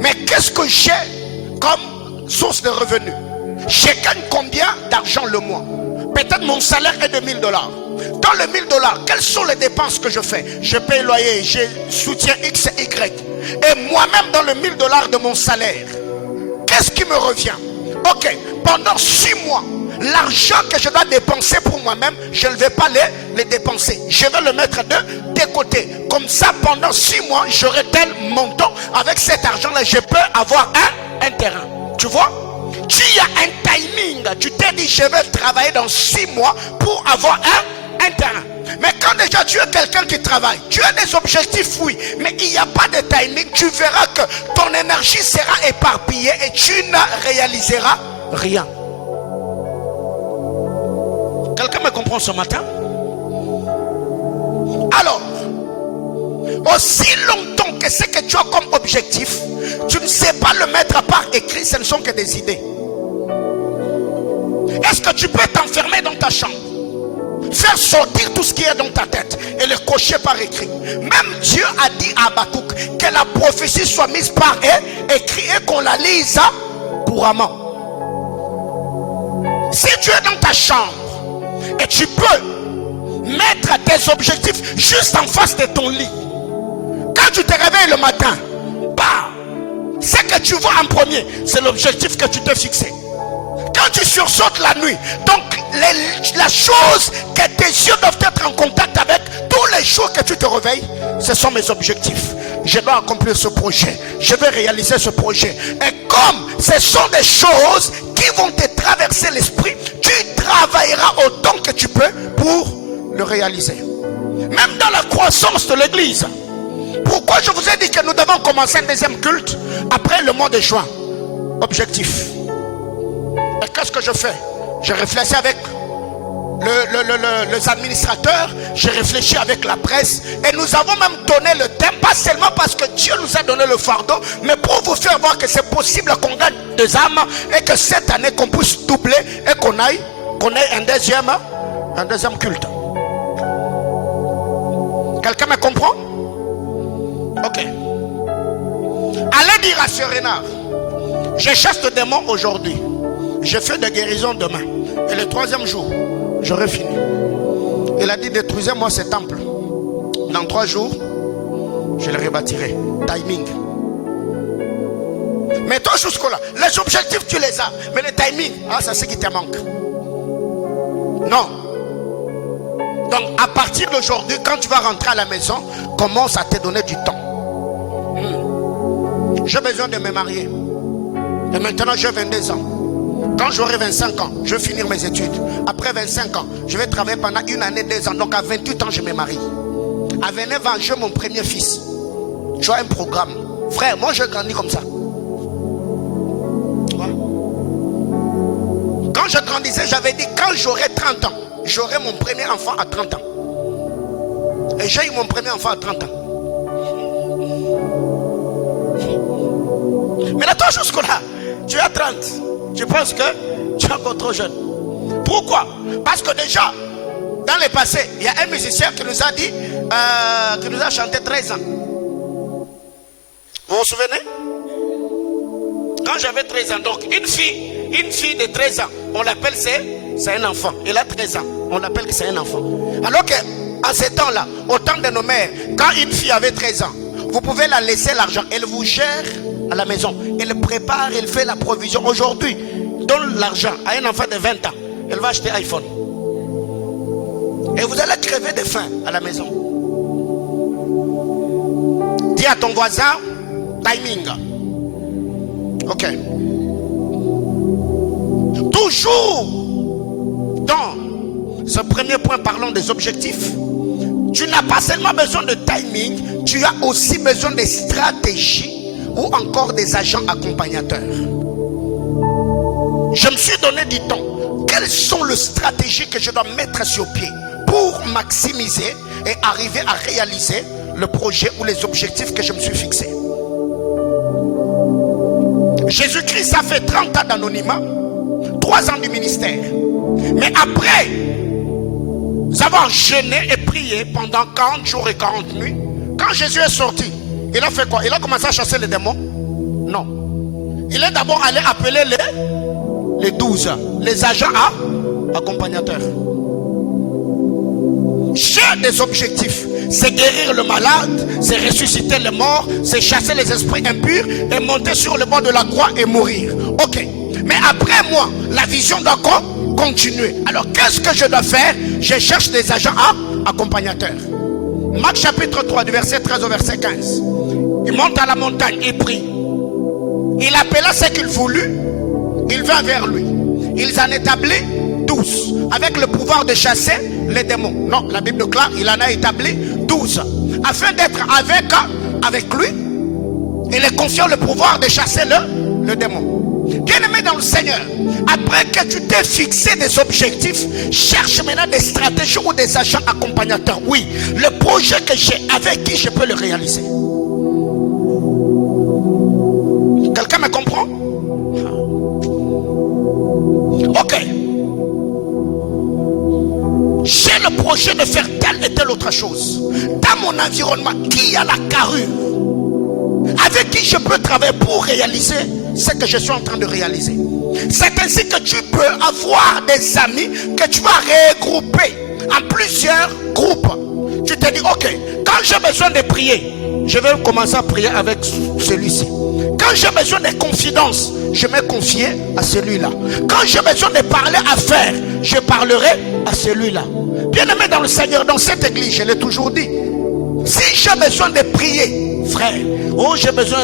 Mais qu'est-ce que j'ai comme source de revenus? Je gagne combien d'argent le mois? Peut-être mon salaire est de 1000 $. Dans le 1000 $, quelles sont les dépenses que je fais? Je paye le loyer, je soutiens X et Y. Et moi-même dans le 1000 $ de mon salaire, qu'est-ce qui me revient? Ok, pendant 6 mois, l'argent que je dois dépenser pour moi-même, je ne vais pas les dépenser. Je vais le mettre de côté. Comme ça, pendant 6 mois, j'aurai tel montant. Avec cet argent-là, je peux avoir un terrain. Tu vois? Tu as un timing. Tu t'es dit, je vais travailler dans 6 mois pour avoir un terrain. Mais quand déjà tu es quelqu'un qui travaille, tu as des objectifs, oui, mais il n'y a pas de timing. Tu verras que ton énergie sera éparpillée et tu ne réaliseras rien. Quelqu'un me comprend ce matin? Alors, aussi longtemps que ce que tu as comme objectif, tu ne sais pas le mettre à part écrit, ce ne sont que des idées. Est-ce que tu peux t'enfermer dans ta chambre, faire sortir tout ce qui est dans ta tête et le cocher par écrit? Même Dieu a dit à Habakkuk que la prophétie soit mise par écrit et qu'on la lise couramment. Si tu es dans ta chambre et tu peux mettre tes objectifs juste en face de ton lit, quand tu te réveilles le matin, bah, ce que tu vois en premier, c'est l'objectif que tu t'es fixé. Quand tu sursautes la nuit, donc la chose que tes yeux doivent être en contact avec tous les jours que tu te réveilles, ce sont mes objectifs. Je dois accomplir ce projet, je vais réaliser ce projet. Et comme ce sont des choses qui vont te traverser l'esprit, tu travailleras autant que tu peux pour le réaliser. Même dans la croissance de l'église. Pourquoi je vous ai dit que nous devons commencer un deuxième culte après le mois de juin? Objectif. Et qu'est-ce que je fais? Je réfléchis avec les administrateurs, je réfléchis avec la presse, et nous avons même donné le thème, pas seulement parce que Dieu nous a donné le fardeau, mais pour vous faire voir que c'est possible qu'on gagne des âmes, et que cette année qu'on puisse doubler, et qu'on ait un deuxième culte. Quelqu'un me comprend? Ok. Allez dire à ce renard, je chasse le démon aujourd'hui, je fais des guérisons demain, et le troisième jour j'aurai fini. Il a dit, détruisez-moi ce temple, dans 3 jours je le rebâtirai. Timing. Mais toi jusque-là, les objectifs tu les as, mais le timing, c'est ce qui te manque. Non. Donc à partir d'aujourd'hui, quand tu vas rentrer à la maison, commence à te donner du temps. J'ai besoin de me marier. Et maintenant j'ai 22 ans. Quand j'aurai 25 ans, je vais finir mes études. Après 25 ans, je vais travailler pendant 1 année, 2 ans. Donc à 28 ans, je me marie. À 29 ans, j'ai mon premier fils. Tu as un programme. Frère, moi je grandis comme ça. Quand je grandissais, j'avais dit quand j'aurai 30 ans, j'aurai mon premier enfant à 30 ans. Et j'ai eu mon premier enfant à 30 ans. Mais là, toi jusque-là, tu as 30. Je pense que tu es encore trop jeune. Pourquoi? Parce que déjà, dans le passé, il y a un musicien qui nous a dit, qui nous a chanté 13 ans. Vous vous souvenez? Quand j'avais 13 ans, donc une fille de 13 ans, on l'appelle c'est un enfant. Elle a 13 ans, on l'appelle que c'est un enfant. Alors qu'en ces temps-là, au temps de nos mères, quand une fille avait 13 ans, vous pouvez la laisser l'argent, elle vous gère à la maison, elle prépare, elle fait la provision. Aujourd'hui, donne l'argent à un enfant de 20 ans, elle va acheter iPhone. Et vous allez crever de faim à la maison. Dis à ton voisin, timing. Ok. Toujours dans ce premier point, parlons des objectifs. Tu n'as pas seulement besoin de timing, tu as aussi besoin de stratégie ou encore des agents accompagnateurs. Je me suis donné du temps. Quelles sont les stratégies que je dois mettre sur pied pour maximiser et arriver à réaliser le projet ou les objectifs que je me suis fixés? Jésus-Christ a fait 30 ans d'anonymat, 3 ans du ministère. Mais après, nous avons jeûné et prié pendant 40 jours et 40 nuits. Quand Jésus est sorti, il a fait quoi? Il a commencé à chasser les démons? Non. Il est d'abord allé appeler les 12, les agents accompagnateurs. J'ai des objectifs. C'est guérir le malade, c'est ressusciter les morts, c'est chasser les esprits impurs et monter sur le bord de la croix et mourir. Ok. Mais après moi, la vision doit continuer. Alors qu'est-ce que je dois faire? Je cherche des agents accompagnateurs. Marc chapitre 3 du verset 13 au verset 15. Il monte à la montagne et prie. Il appela ce qu'il voulut. Il vint vers lui. Ils en établit 12 avec le pouvoir de chasser les démons. Non, la Bible déclare, il en a établi 12 afin d'être avec lui et les confiant le pouvoir de chasser le démon. Bien-aimé dans le Seigneur, après que tu t'es fixé des objectifs, cherche maintenant des stratégies ou des agents accompagnateurs. Oui, le projet que j'ai, avec qui je peux le réaliser. Quelqu'un me comprend? Ok. J'ai le projet de faire telle et telle autre chose. Dans mon environnement, qui a la carrure? Avec qui je peux travailler pour réaliser ce que je suis en train de réaliser. C'est ainsi que tu peux avoir des amis que tu vas regrouper en plusieurs groupes. Tu te dis, ok, quand j'ai besoin de prier, je vais commencer à prier avec celui-ci. Quand j'ai besoin de confidence, je vais confier à celui-là. Quand j'ai besoin de parler affaires, je parlerai à celui-là. Bien-aimé dans le Seigneur, dans cette église, je l'ai toujours dit, si j'ai besoin de prier, frère, j'ai besoin,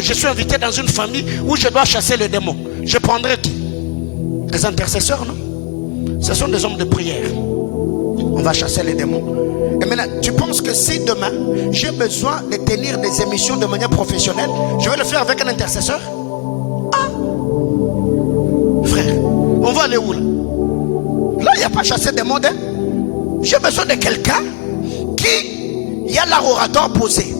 je suis invité dans une famille où je dois chasser le démon, je prendrai qui? Des intercesseurs, non? Ce sont des hommes de prière. On va chasser les démons. Et maintenant, tu penses que si demain j'ai besoin de tenir des émissions de manière professionnelle, je vais le faire avec un intercesseur? Frère, on va aller où là? Là, il n'y a pas chassé des démons. J'ai besoin de quelqu'un qui y a l'orateur posé.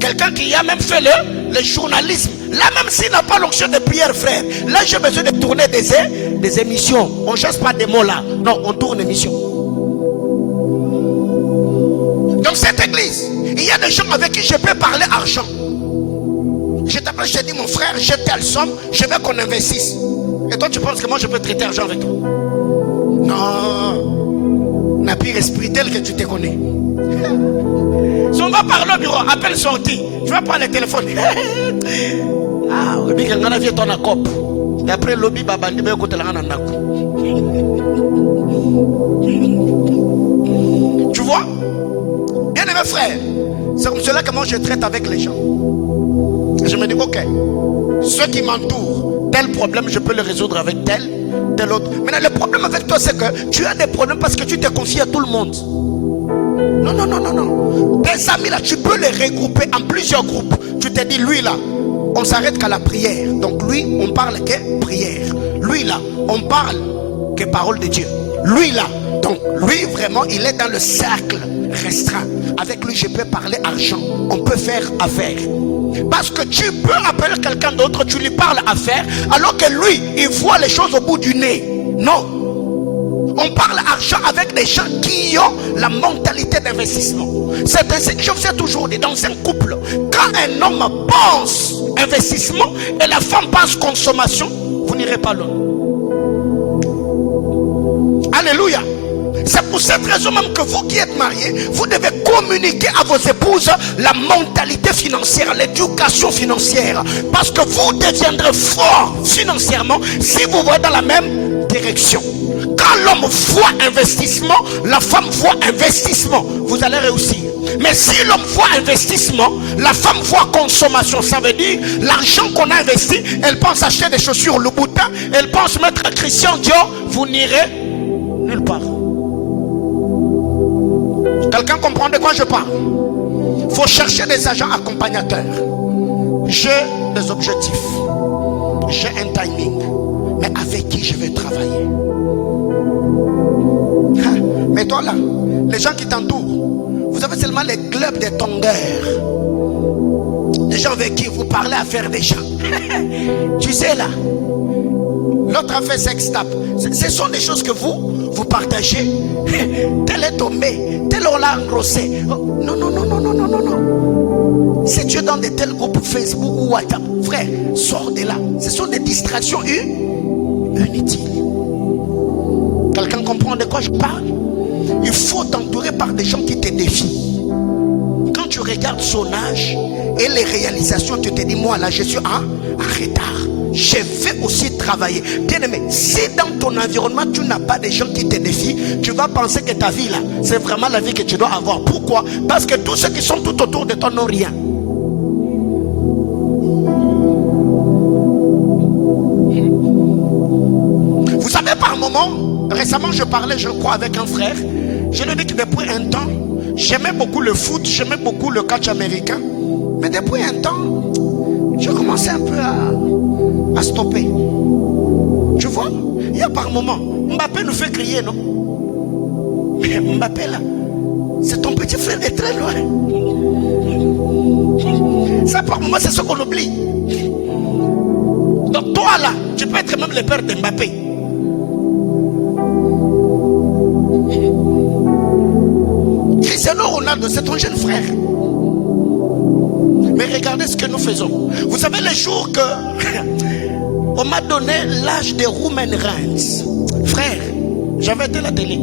Quelqu'un qui a même fait le journalisme. Là, même s'il n'a pas l'onction de prière, frère, là, j'ai besoin de tourner des émissions. On ne chasse pas des mots là. Non, on tourne émission. Dans cette église, il y a des gens avec qui je peux parler argent. Je t'appelle, je te dis, mon frère, j'ai telle somme, je veux qu'on investisse. Et toi, tu penses que moi, je peux traiter argent avec toi? Non. N'a plus esprit tel que tu te connais. Si on va parler au bureau, appel sorti, tu vas prendre le téléphone. Ah, on dit qu'on a vu ton accord. Et après, lobby, babandi, mais écoute, la rana. Tu vois? Bien aimé frère, c'est comme cela que moi je traite avec les gens. Je me dis, ok, ceux qui m'entourent, tel problème, je peux le résoudre avec tel autre. Maintenant, le problème avec toi, c'est que tu as des problèmes parce que tu te confies à tout le monde. Non, non, non, non, non. Tes amis là, tu peux les regrouper en plusieurs groupes. Tu te dis, lui là, on s'arrête qu'à la prière. Donc lui, on parle que prière. Lui là, on parle que parole de Dieu. Lui là, donc lui vraiment, il est dans le cercle restreint. Avec lui, je peux parler argent. On peut faire affaire. Parce que tu peux appeler quelqu'un d'autre, tu lui parles affaire, alors que lui, il voit les choses au bout du nez. Non. On parle argent avec des gens qui ont la mentalité d'investissement. C'est ainsi que je vous ai toujours dit, dans un couple, quand un homme pense investissement et la femme pense consommation, vous n'irez pas loin. Alléluia. C'est pour cette raison même que vous qui êtes mariés, vous devez communiquer à vos épouses la mentalité financière, l'éducation financière. Parce que vous deviendrez fort financièrement si vous voyez dans la même direction. Quand l'homme voit investissement, la femme voit investissement, vous allez réussir. Mais si l'homme voit investissement, la femme voit consommation. Ça veut dire l'argent qu'on a investi, elle pense acheter des chaussures Louboutin, elle pense mettre Christian Dior, vous n'irez nulle part. Quelqu'un comprend de quoi je parle? Il faut chercher des agents accompagnateurs. J'ai des objectifs. J'ai un timing. Mais avec qui je vais travailler? Mais toi là, les gens qui t'entourent, vous avez seulement les clubs des tongeurs. Des gens avec qui vous parlez à faire des gens. Tu sais là, l'autre a fait sextape. Ce sont des choses que vous partagez. Tel est tombé, tel on l'a engrossé. Oh, non, non, non, non, non, non, non, non. Si tu es dans de tels groupes Facebook ou WhatsApp, frère, sors de là. Ce sont des distractions inutiles. Quelqu'un comprend de quoi je parle? Il faut t'entourer par des gens qui te défient. Quand tu regardes son âge et les réalisations, tu te dis, moi là, je suis en retard. Je vais aussi travailler. Bien aimé, si dans ton environnement, tu n'as pas des gens qui te défient, tu vas penser que ta vie là, c'est vraiment la vie que tu dois avoir. Pourquoi? Parce que tous ceux qui sont tout autour de toi n'ont rien. Vous savez, par moment, récemment, je parlais, je crois, avec un frère. Je lui ai dit que depuis un temps, j'aimais beaucoup le foot, j'aimais beaucoup le catch américain. Mais depuis un temps, je commençais un peu à stopper. Tu vois, il y a par moment, Mbappé nous fait crier, non? Mais Mbappé là, c'est ton petit frère est très loin. Ça par moment, c'est ce qu'on oublie. Donc toi là, tu peux être même le père de Mbappé. Cristiano Ronaldo, c'est ton jeune frère. Mais regardez ce que nous faisons. Vous savez les jours que on m'a donné l'âge de Roman Reigns. Frère, j'avais été à la télé.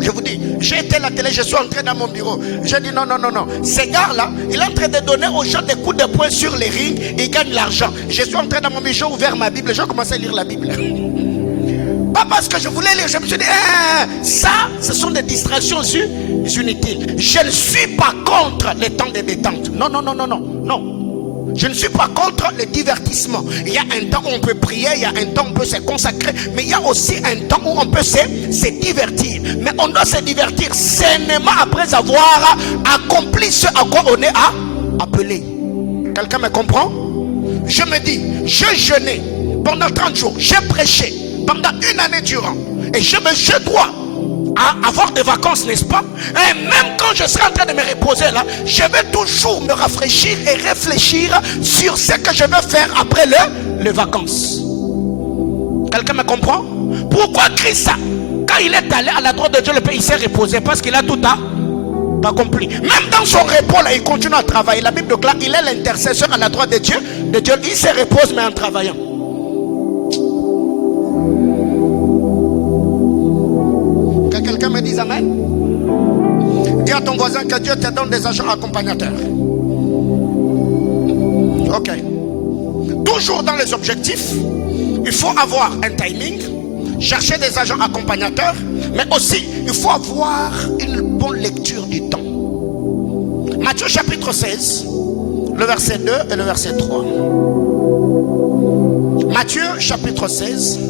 Je vous dis, j'ai été à la télé, je suis entré dans mon bureau. J'ai dit non, non, non, non. Ce gars-là, il est en train de donner aux gens des coups de poing sur les rings. Il gagne l'argent. Je suis entré dans mon bureau, j'ai ouvert ma Bible. J'ai commencé à lire la Bible. Pas parce que je voulais lire, je me suis dit, ça, ce sont des distractions inutiles. Je ne suis pas contre les temps de détente. Non, non, non, non, non, non. Je ne suis pas contre le divertissement. Il y a un temps où on peut prier, il y a un temps où on peut se consacrer, mais il y a aussi un temps où on peut se divertir. Mais on doit se divertir sainement après avoir accompli ce à quoi on est appelé. Quelqu'un me comprend? Je me dis, je jeûnais pendant 30 jours, j'ai prêché pendant une année durant, et je dois avoir des vacances, n'est-ce pas? Et même quand je serai en train de me reposer là, je vais toujours me rafraîchir et réfléchir sur ce que je vais faire après les vacances. Quelqu'un me comprend? Pourquoi Christ, quand il est allé à la droite de Dieu, le pays s'est reposé? Parce qu'il a tout accompli. Même dans son repos là, il continue à travailler. La Bible déclare qu'il est l'intercesseur à la droite de Dieu. Il se repose mais en travaillant. Quelqu'un me dit amen. Dis à ton voisin que Dieu te donne des agents accompagnateurs. Ok. Toujours dans les objectifs, il faut avoir un timing, chercher des agents accompagnateurs, mais aussi il faut avoir une bonne lecture du temps. Matthieu chapitre 16, le verset 2 et le verset 3. Matthieu chapitre 16.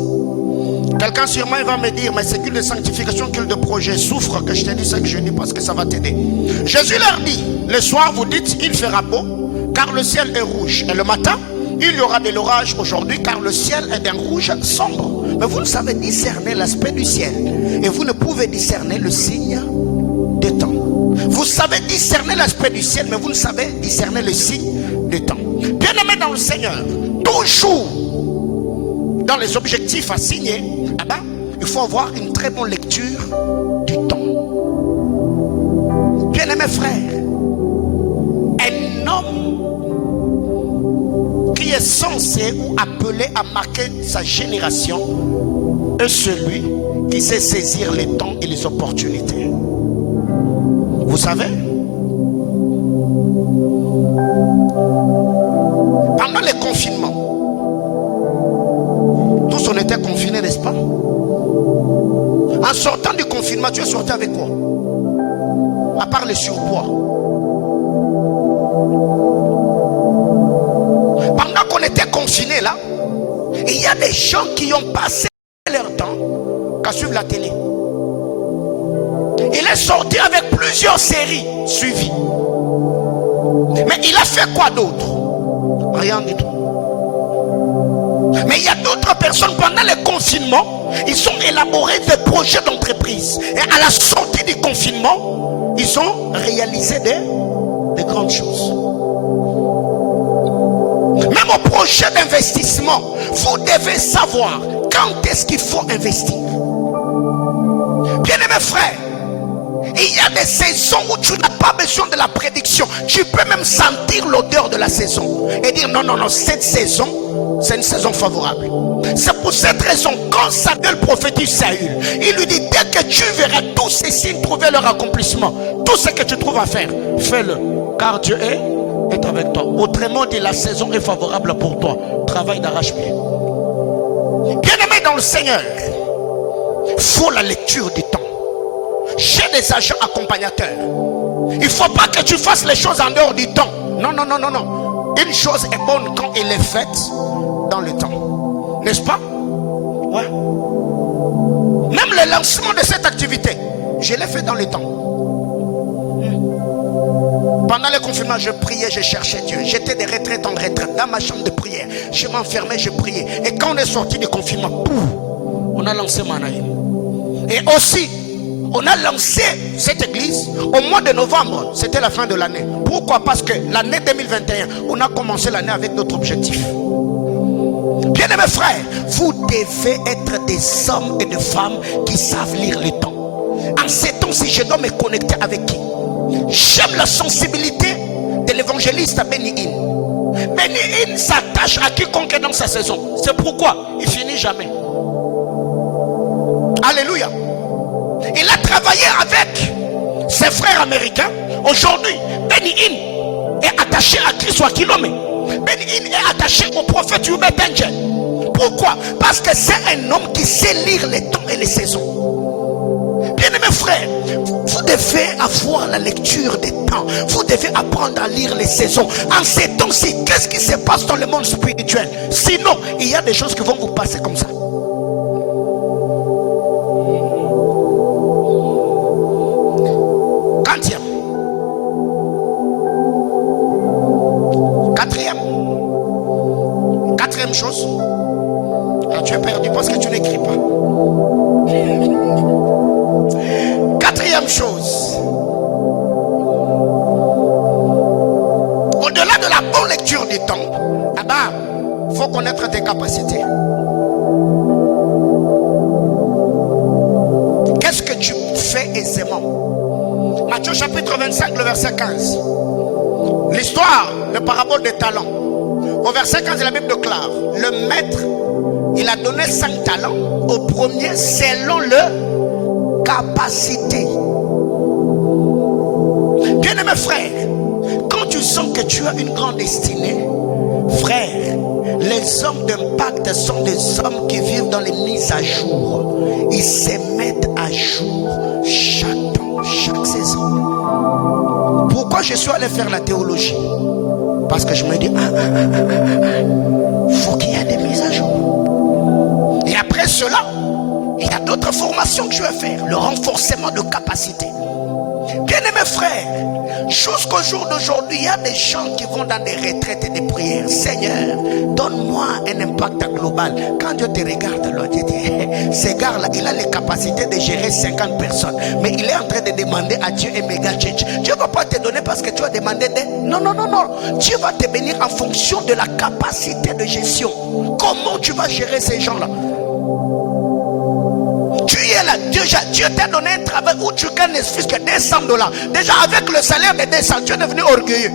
Quelqu'un sûrement il va me dire, mais c'est culte de sanctification, culte de projet, souffre que je te dis ce que je dis parce que ça va t'aider. Jésus leur dit, le soir vous dites, il fera beau, car le ciel est rouge. Et le matin, il y aura de l'orage aujourd'hui, car le ciel est d'un rouge sombre. Mais vous ne savez discerner l'aspect du ciel, et vous ne pouvez discerner le signe des temps. Vous savez discerner l'aspect du ciel, mais vous ne savez discerner le signe des temps. Bien-aimés dans le Seigneur, toujours dans les objectifs à signer, il faut avoir une très bonne lecture du temps. Bien-aimés frères, un homme qui est censé ou appelé à marquer sa génération est celui qui sait saisir les temps et les opportunités. Vous savez, pendant les confinements, tous on était confinés, n'est-ce pas? En sortant du confinement, tu es sorti avec quoi? À part le surpoids. Pendant qu'on était confinés là, il y a des gens qui ont passé leur temps qu'à suivre la télé. Il est sorti avec plusieurs séries suivies. Mais il a fait quoi d'autre? Rien du tout. Mais il y a d'autres personnes, pendant le confinement, ils ont élaboré des projets d'entreprise. Et à la sortie du confinement, ils ont réalisé des grandes choses. Même au projet d'investissement, vous devez savoir quand est-ce qu'il faut investir. Bien-aimés frères, il y a des saisons où tu n'as pas besoin de la prédiction. Tu peux même sentir l'odeur de la saison et dire non, non, non, cette saison, c'est une saison favorable. C'est pour cette raison, quand Samuel prophétise Saül, il lui dit, dès que tu verras tous ces signes trouver leur accomplissement, tout ce que tu trouves à faire, fais-le, car Dieu est avec toi. Autrement dit, la saison est favorable pour toi. Travail d'arrache-pied. Bien-aimé dans le Seigneur, il faut la lecture du temps. J'ai des agents accompagnateurs. Il ne faut pas que tu fasses les choses en dehors du temps. Non, non, non, non, non. Une chose est bonne quand elle est faite dans le temps. N'est-ce pas? Ouais. Même le lancement de cette activité, je l'ai fait dans le temps. Pendant le confinement, je priais, je cherchais Dieu. J'étais de retraite en retraite, dans ma chambre de prière. Je m'enfermais, je priais. Et quand on est sorti du confinement, pouf, on a lancé Manaïm. Et aussi, on a lancé cette église au mois de novembre. C'était la fin de l'année. Pourquoi? Parce que l'année 2021, on a commencé l'année avec d'autres objectifs. Bien-aimés frères, vous devez être des hommes et des femmes qui savent lire le temps. En ces temps-ci, je dois me connecter avec qui? J'aime la sensibilité de l'évangéliste Benny Hinn. Benny Hinn s'attache à quiconque dans sa saison. C'est pourquoi il finit jamais. Alléluia. Il a travaillé avec ses frères américains. Aujourd'hui, Benny Hinn est attaché à Chris Wakilome. Benny Hinn est attaché au prophète Hubert Angel. Pourquoi? Parce que c'est un homme qui sait lire les temps et les saisons. Bien-aimés frères, vous devez avoir la lecture des temps. Vous devez apprendre à lire les saisons. En ces temps-ci, qu'est-ce qui se passe dans le monde spirituel? Sinon, il y a des choses qui vont vous passer comme ça. Quatrième chose. Alors tu es perdu parce que tu n'écris pas. Quatrième chose. Au-delà de la bonne lecture du temps, il faut connaître tes capacités. Qu'est-ce que tu fais aisément? Matthieu chapitre 25, le verset 15. L'histoire, le parabole des talents. Au verset 15, la Bible déclare, le maître, il a donné 5 talents au premier selon leur capacité. Bien-aimés frères, quand tu sens que tu as une grande destinée, frère, les hommes d'impact sont des hommes qui vivent dans les mises à jour. Ils se mettent à jour chaque temps, chaque saison. Pourquoi je suis allé faire la théologie? Parce que je me dis, faut qu'il y ait des mises à jour. Et après cela, il y a d'autres formations que je vais faire. Le renforcement de capacité. Bien-aimés frères, jusqu'au jour d'aujourd'hui, il y a des gens qui vont dans des retraites et des prières. Seigneur, donne-moi un impact global. Quand Dieu te regarde, alors Dieu dit, ce gars-là, il a les capacités de gérer 50 personnes. Mais il est en train de demander à Dieu un méga church. Dieu ne va pas te donner parce que tu as demandé des... Non, non, non, non. Dieu va te bénir en fonction de la capacité de gestion. Comment tu vas gérer ces gens-là? Tu es là, déjà, Dieu t'a donné un travail où tu gagnes plus que $200. Déjà, avec le salaire de 200, tu es devenu orgueilleux.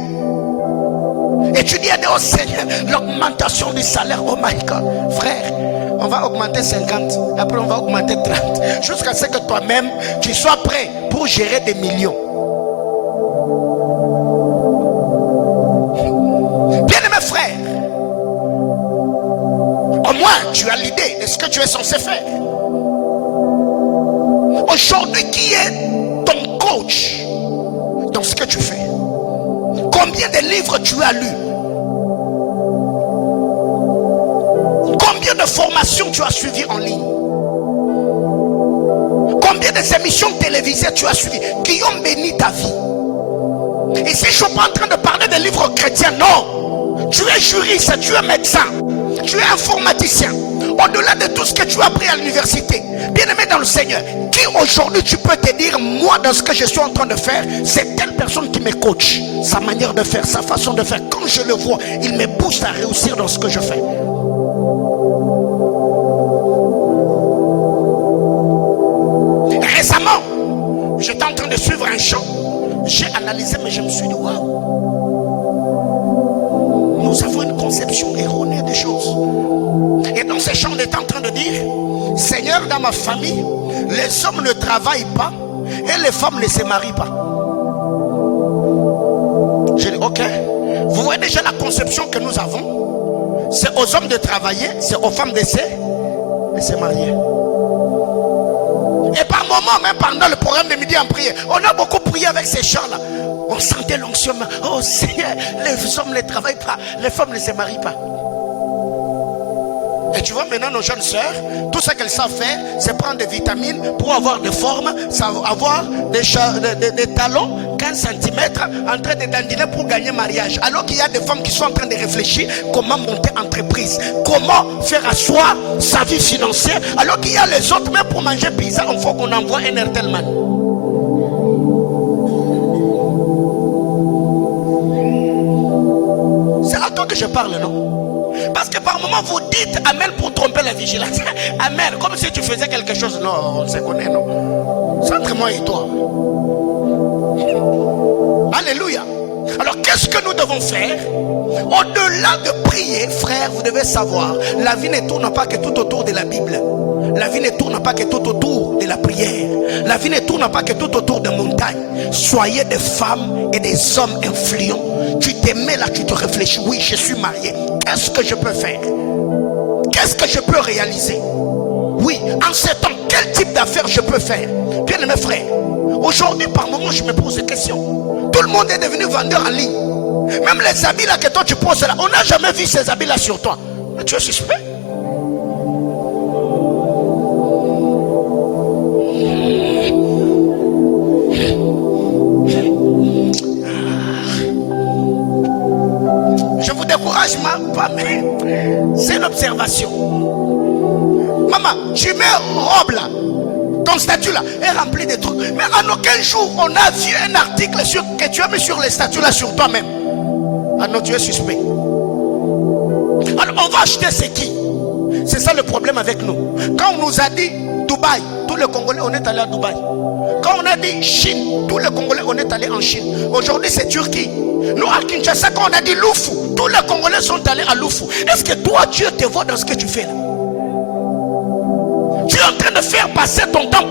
Et tu dis au Seigneur, l'augmentation du salaire, oh my God, frère, on va augmenter 50, après on va augmenter 30, jusqu'à ce que toi-même, tu sois prêt pour gérer des millions. Bien-aimé frère, au moins, tu as l'idée de ce que tu es censé faire. Aujourd'hui, qui est ton coach dans ce que tu fais? Combien de livres tu as lus? Combien de formations tu as suivies en ligne? Combien de des émissions télévisées tu as suivi qui ont béni ta vie. Ici, je ne suis pas en train de parler des livres chrétiens, non. Tu es juriste, tu es médecin, tu es informaticien. Au-delà de tout ce que tu as appris à l'université, bien-aimé dans le Seigneur, qui aujourd'hui tu peux te dire, moi dans ce que je suis en train de faire, c'est telle personne qui me coach, sa manière de faire, sa façon de faire. Quand je le vois, il me pousse à réussir dans ce que je fais. Récemment, j'étais en train de suivre un chant. J'ai analysé, mais je me suis dit, waouh, nous avons une conception erronée des choses. Et dans ce chant, on est en train de dire, Seigneur, dans ma famille, les hommes ne travaillent pas et les femmes ne se marient pas. J'ai dit, ok. Vous voyez déjà la conception que nous avons. C'est aux hommes de travailler, c'est aux femmes de se marier. Et par moment, même pendant le programme de midi en prière, on a beaucoup prié avec ces chants-là. On sentait l'onction. Oh Seigneur, les hommes ne travaillent pas, les femmes ne se marient pas. Et tu vois maintenant nos jeunes sœurs, tout ce qu'elles savent faire, c'est prendre des vitamines pour avoir des formes, avoir des talons 15 cm en train de dandiner pour gagner mariage. Alors qu'il y a des femmes qui sont en train de réfléchir comment monter entreprise, comment faire asseoir sa vie financière. Alors qu'il y a les autres, même pour manger pizza, il faut qu'on envoie un Airtelman. C'est à toi que je parle, non? Parce que par moment vous dites Amen pour tromper la vigilance. Amen, comme si tu faisais quelque chose. Non, on se connaît, non? C'est entre moi et toi. Alléluia. Alors qu'est-ce que nous devons faire? Au-delà de prier, frère, vous devez savoir, la vie ne tourne pas que tout autour de la Bible. La vie ne tourne pas que tout autour de la prière. La vie ne tourne pas que tout autour de montagnes. Soyez des femmes et des hommes influents. Tu te mets là, tu te réfléchis. Oui, je suis marié. Qu'est-ce que je peux faire? Qu'est-ce que je peux réaliser? Oui, en ce temps, quel type d'affaires je peux faire? Bien mes frères, aujourd'hui par moment je me pose des questions. Tout le monde est devenu vendeur en ligne. Même les habits là que toi tu poses là, on n'a jamais vu ces habits là sur toi. Mais tu es suspect. Je vous décourage pas, mais c'est une observation. Maman, tu mets robe là, ton statut là est rempli de trucs. Mais en aucun jour on a vu un article que tu as mis sur les statuts là sur toi-même. Ah non, tu es suspect. Alors on va acheter c'est qui? C'est ça le problème avec nous. Quand on nous a dit Dubaï, tous les Congolais on est allé à Dubaï. Quand on a dit Chine, tous les Congolais on est allé en Chine. Aujourd'hui c'est Turquie. Nous à Kinshasa, quand on a dit Loufou, tous les Congolais sont allés à Loufou. Est-ce que toi Dieu te voit dans ce que tu fais là? Tu es en train de faire passer ton temps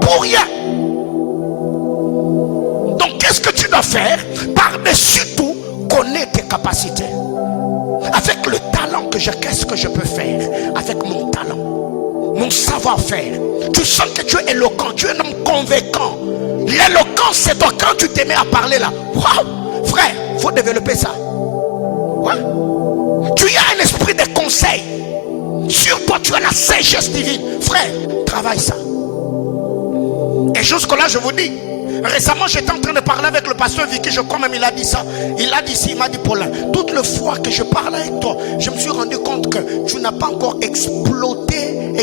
pour rien. Donc qu'est-ce que tu dois faire? Par-dessus tout, connais tes capacités. Avec le talent que j'ai, qu'est-ce que je peux faire? Avec mon talent, mon savoir-faire. Tu sens que tu es éloquent, tu es un homme convaincant. L'éloquence, c'est toi quand tu te mets à parler là. Waouh, frère, il faut développer ça. Ouais. Tu as un esprit de conseil. Sur toi, tu as la sagesse divine. Frère, travaille ça. Et jusque-là, je vous dis, récemment, j'étais en train de parler avec le pasteur Vicky, je crois même il a dit ça. Il a dit ici, il m'a dit Paulin, toutes les fois que je parle avec toi, je me suis rendu compte que tu n'as pas encore exploité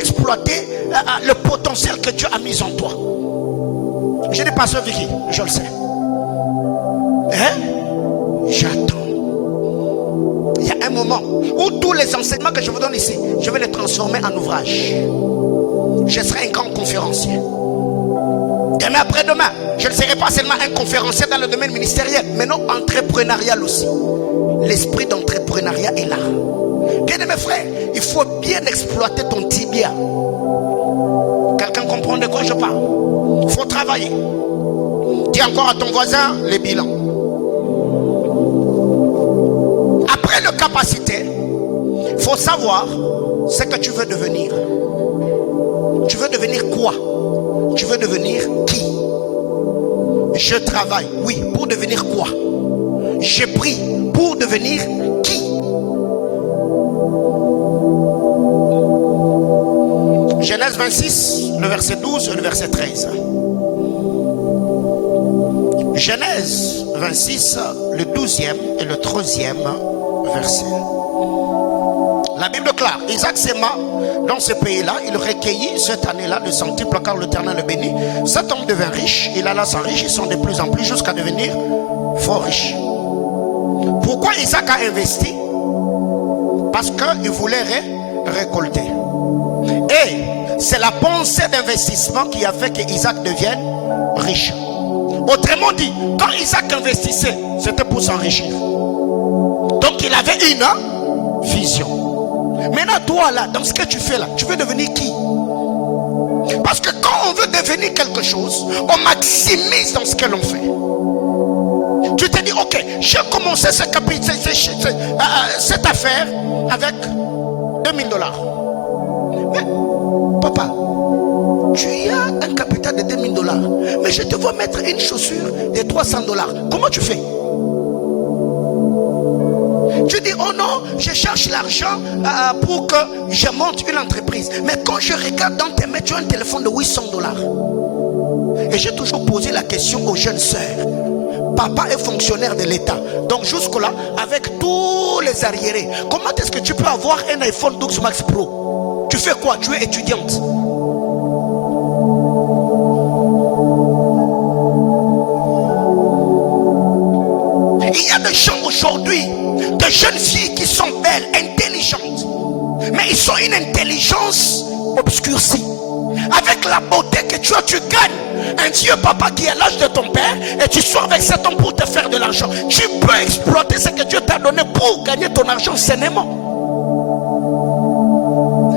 le potentiel que Dieu a mis en toi. J'ai dit pasteur Vicky, je le sais. Hein? J'attends. Il y a un moment où tous les enseignements que je vous donne ici, je vais les transformer en ouvrage. Je serai un grand conférencier. Demain après-demain, je ne serai pas seulement un conférencier dans le domaine ministériel, mais non entrepreneurial aussi. L'esprit d'entrepreneuriat est là. Bien mes frères, il faut bien exploiter ton tibia. Quelqu'un comprend de quoi je parle? Il faut travailler. Dis encore à ton voisin les bilans. Après le capacité, il faut savoir ce que tu veux devenir. Tu veux devenir quoi? Tu veux devenir qui? Je travaille, oui, pour devenir quoi? Je prie pour devenir qui? Genèse 26. le verset 12 et le verset 13. Genèse 26, le 12e et le 13e verset. La Bible déclare, Isaac s'aima dans ce pays-là, il recueillit cette année-là le centuple car l'Éternel le bénit. Cet homme devint riche, il alla s'enrichissant de plus en plus jusqu'à devenir fort riche. Pourquoi Isaac a investi? Parce qu'il voulait récolter. Et c'est la pensée d'investissement qui a fait qu'Isaac devienne riche. Autrement dit, quand Isaac investissait, c'était pour s'enrichir. Donc il avait une vision. Maintenant toi là, dans ce que tu fais là, tu veux devenir qui? Parce que quand on veut devenir quelque chose, on maximise dans ce que l'on fait. Tu te dis, ok, j'ai commencé cette affaire avec 2000 $. Mais papa, tu as un capital de 2000 $, mais je te vois mettre une chaussure de 300 $. Comment tu fais? Tu dis, oh non, je cherche l'argent pour que je monte une entreprise. Mais quand je regarde dans tes mains, tu as un téléphone de 800 $. Et j'ai toujours posé la question aux jeunes sœurs. Papa est fonctionnaire de l'État. Donc jusque-là, avec tous les arriérés, comment est-ce que tu peux avoir un iPhone 12 Max Pro? Tu fais quoi? Tu es étudiante. Il y a des gens aujourd'hui, de jeunes filles qui sont belles, intelligentes, mais ils ont une intelligence obscurcie. Avec la beauté que tu as, tu gagnes un Dieu papa qui est l'âge de ton père et tu sors avec cet homme pour te faire de l'argent. Tu peux exploiter ce que Dieu t'a donné pour gagner ton argent sainement.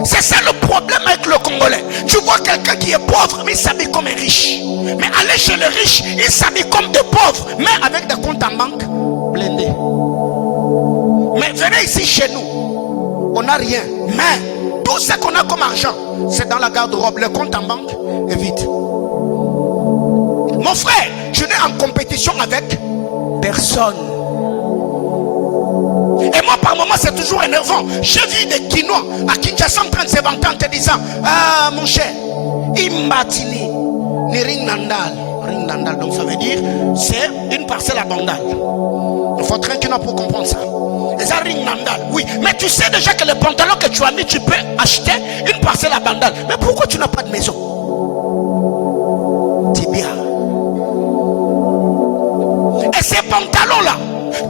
C'est ça le problème avec le Congolais. Tu vois quelqu'un qui est pauvre mais il s'habille comme un riche. Mais aller chez le riche, il s'habille comme des pauvres mais avec des comptes en banque blindés. Mais venez ici chez nous, on n'a rien. Mais tout ce qu'on a comme argent, c'est dans la garde-robe. Le compte en banque est vide. Mon frère, je n'ai en compétition avec personne. Et moi par moment c'est toujours énervant. J'ai vu des Kinois à Kinshasa en train de se vanter en te disant, ah mon cher, Imbatini, ni ring nandal. Ring nandal, donc ça veut dire c'est une parcelle à bandal. Il faut être un Kinois pour comprendre ça. Les ring nandal, oui. Mais tu sais déjà que le pantalon que tu as mis, tu peux acheter une parcelle à bandal. Mais pourquoi tu n'as pas de maison? Tibia. Et ces pantalons-là,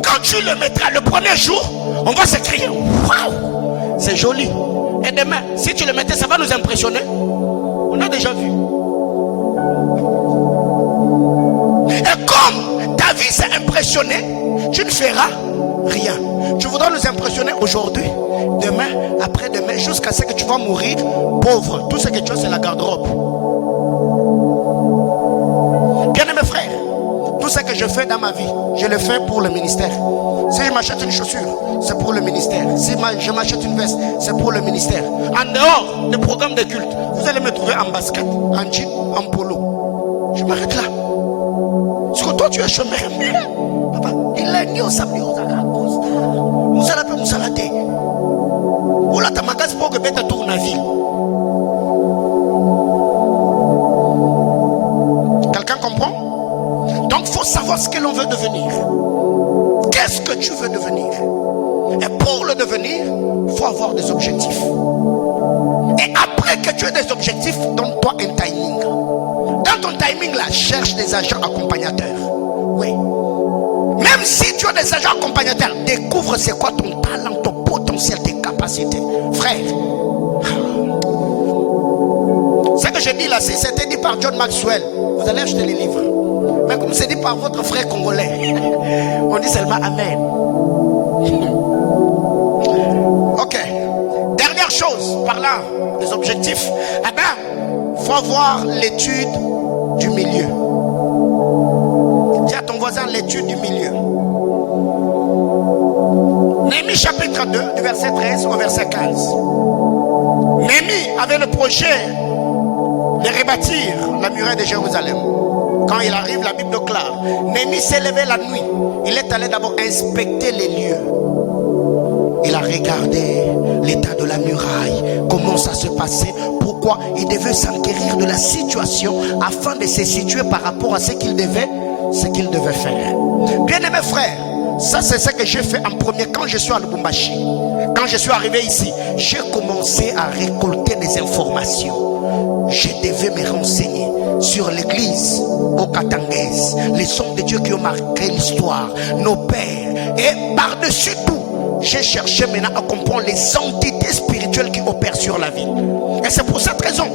quand tu le mettras le premier jour, on va s'écrire, waouh, c'est joli. Et demain, si tu le mettais, ça va nous impressionner. On a déjà vu. Et comme ta vie s'est impressionnée, tu ne feras rien. Tu voudras nous impressionner aujourd'hui, demain, après-demain, jusqu'à ce que tu vas mourir pauvre. Tout ce que tu as, c'est la garde-robe. Bien-aimés frères, tout ce que je fais dans ma vie, je le fais pour le ministère. Si je m'achète une chaussure, c'est pour le ministère. Si je m'achète une veste, c'est pour le ministère. En dehors des programmes de culte, vous allez me trouver en basket, en jean, en polo. Je m'arrête là. Parce que toi, tu es chômeur. Papa, il est ni au samedi, au zaga. Vous allez me salader. Ou là, ta magasin pour que bête tourne la ville. Quelqu'un comprend? Donc, il faut savoir ce que l'on veut devenir. Qu'est-ce que tu veux devenir? Et pour le devenir, il faut avoir des objectifs. Et après que tu aies des objectifs, donne-toi un timing. Dans ton timing là, cherche des agents accompagnateurs. Oui. Même si tu as des agents accompagnateurs, découvre c'est quoi ton talent, ton potentiel, tes capacités. Frère, ce que je dis là, si c'était dit par John Maxwell, vous allez acheter les livres. Mais comme c'est dit par votre frère congolais, on dit seulement Amen. Ok. Dernière chose, parlant des objectifs, eh bien, il faut avoir l'étude du milieu. Dis à ton voisin l'étude du milieu. Néhémie chapitre 2, du verset 13 au verset 15. Néhémie avait le projet de rebâtir la muraille de Jérusalem. Quand il arrive, la Bible déclare, Néhémie s'est levé la nuit. Il est allé d'abord inspecter les lieux. Il a regardé l'état de la muraille, comment ça se passait pour Pourquoi? Il devait s'enquérir de la situation afin de se situer par rapport à ce qu'il devait faire. Bien-aimés frères, ça c'est ce que j'ai fait en premier quand je suis à Lubumbashi. Quand je suis arrivé ici, j'ai commencé à récolter des informations. Je devais me renseigner sur l'église au Katangès, les hommes de Dieu qui ont marqué l'histoire, nos pères. Et par-dessus tout, j'ai cherché maintenant à comprendre les entités spirituelles qui opèrent sur la vie. Et c'est pour cette raison,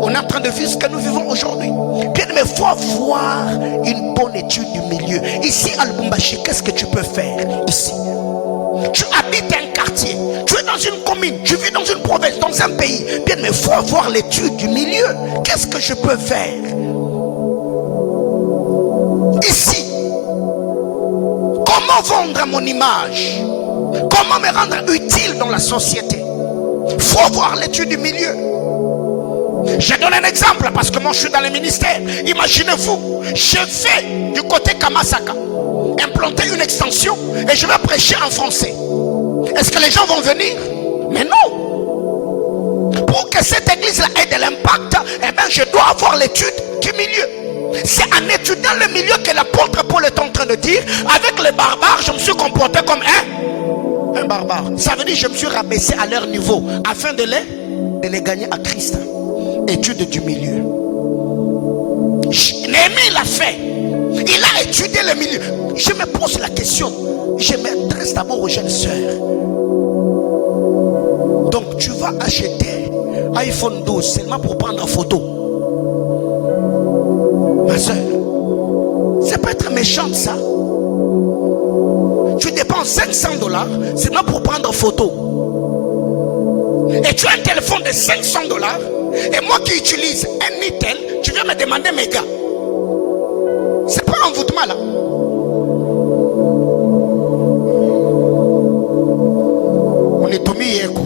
on est en train de vivre ce que nous vivons aujourd'hui. Bien, mais il faut avoir une bonne étude du milieu. Ici à Lubumbashi, qu'est-ce que tu peux faire ici? Tu habites un quartier, tu es dans une commune, tu vis dans une province, dans un pays. Bien, mais il faut avoir l'étude du milieu. Qu'est-ce que je peux faire ici? Comment vendre mon image? Comment me rendre utile dans la société? Il faut avoir l'étude du milieu. Je donne un exemple parce que moi je suis dans le ministère. Imaginez-vous, je vais du côté Kamasaka implanter une extension et je vais prêcher en français. Est-ce que les gens vont venir? Mais non. Pour que cette église-là ait de l'impact, eh bien, je dois avoir l'étude du milieu. C'est en étudiant le milieu que l'apôtre Paul est en train de dire: avec les barbares, je me suis comporté comme un barbare. Ça veut dire que je me suis rabaissé à leur niveau afin de les gagner à Christ. Étude du milieu. Néhémie l'a fait. Il a étudié le milieu. Je me pose la question. Je m'adresse d'abord aux jeunes sœurs. Donc tu vas acheter iPhone 12 seulement pour prendre en photo. Ma soeur, ça peut être méchant ça. Tu dépenses $500 seulement pour prendre en photo. Et tu as un téléphone de $500. Et moi qui utilise un Nitel, tu viens me demander mes gars. C'est pas un envoûtement là. On est Tommy Yeko.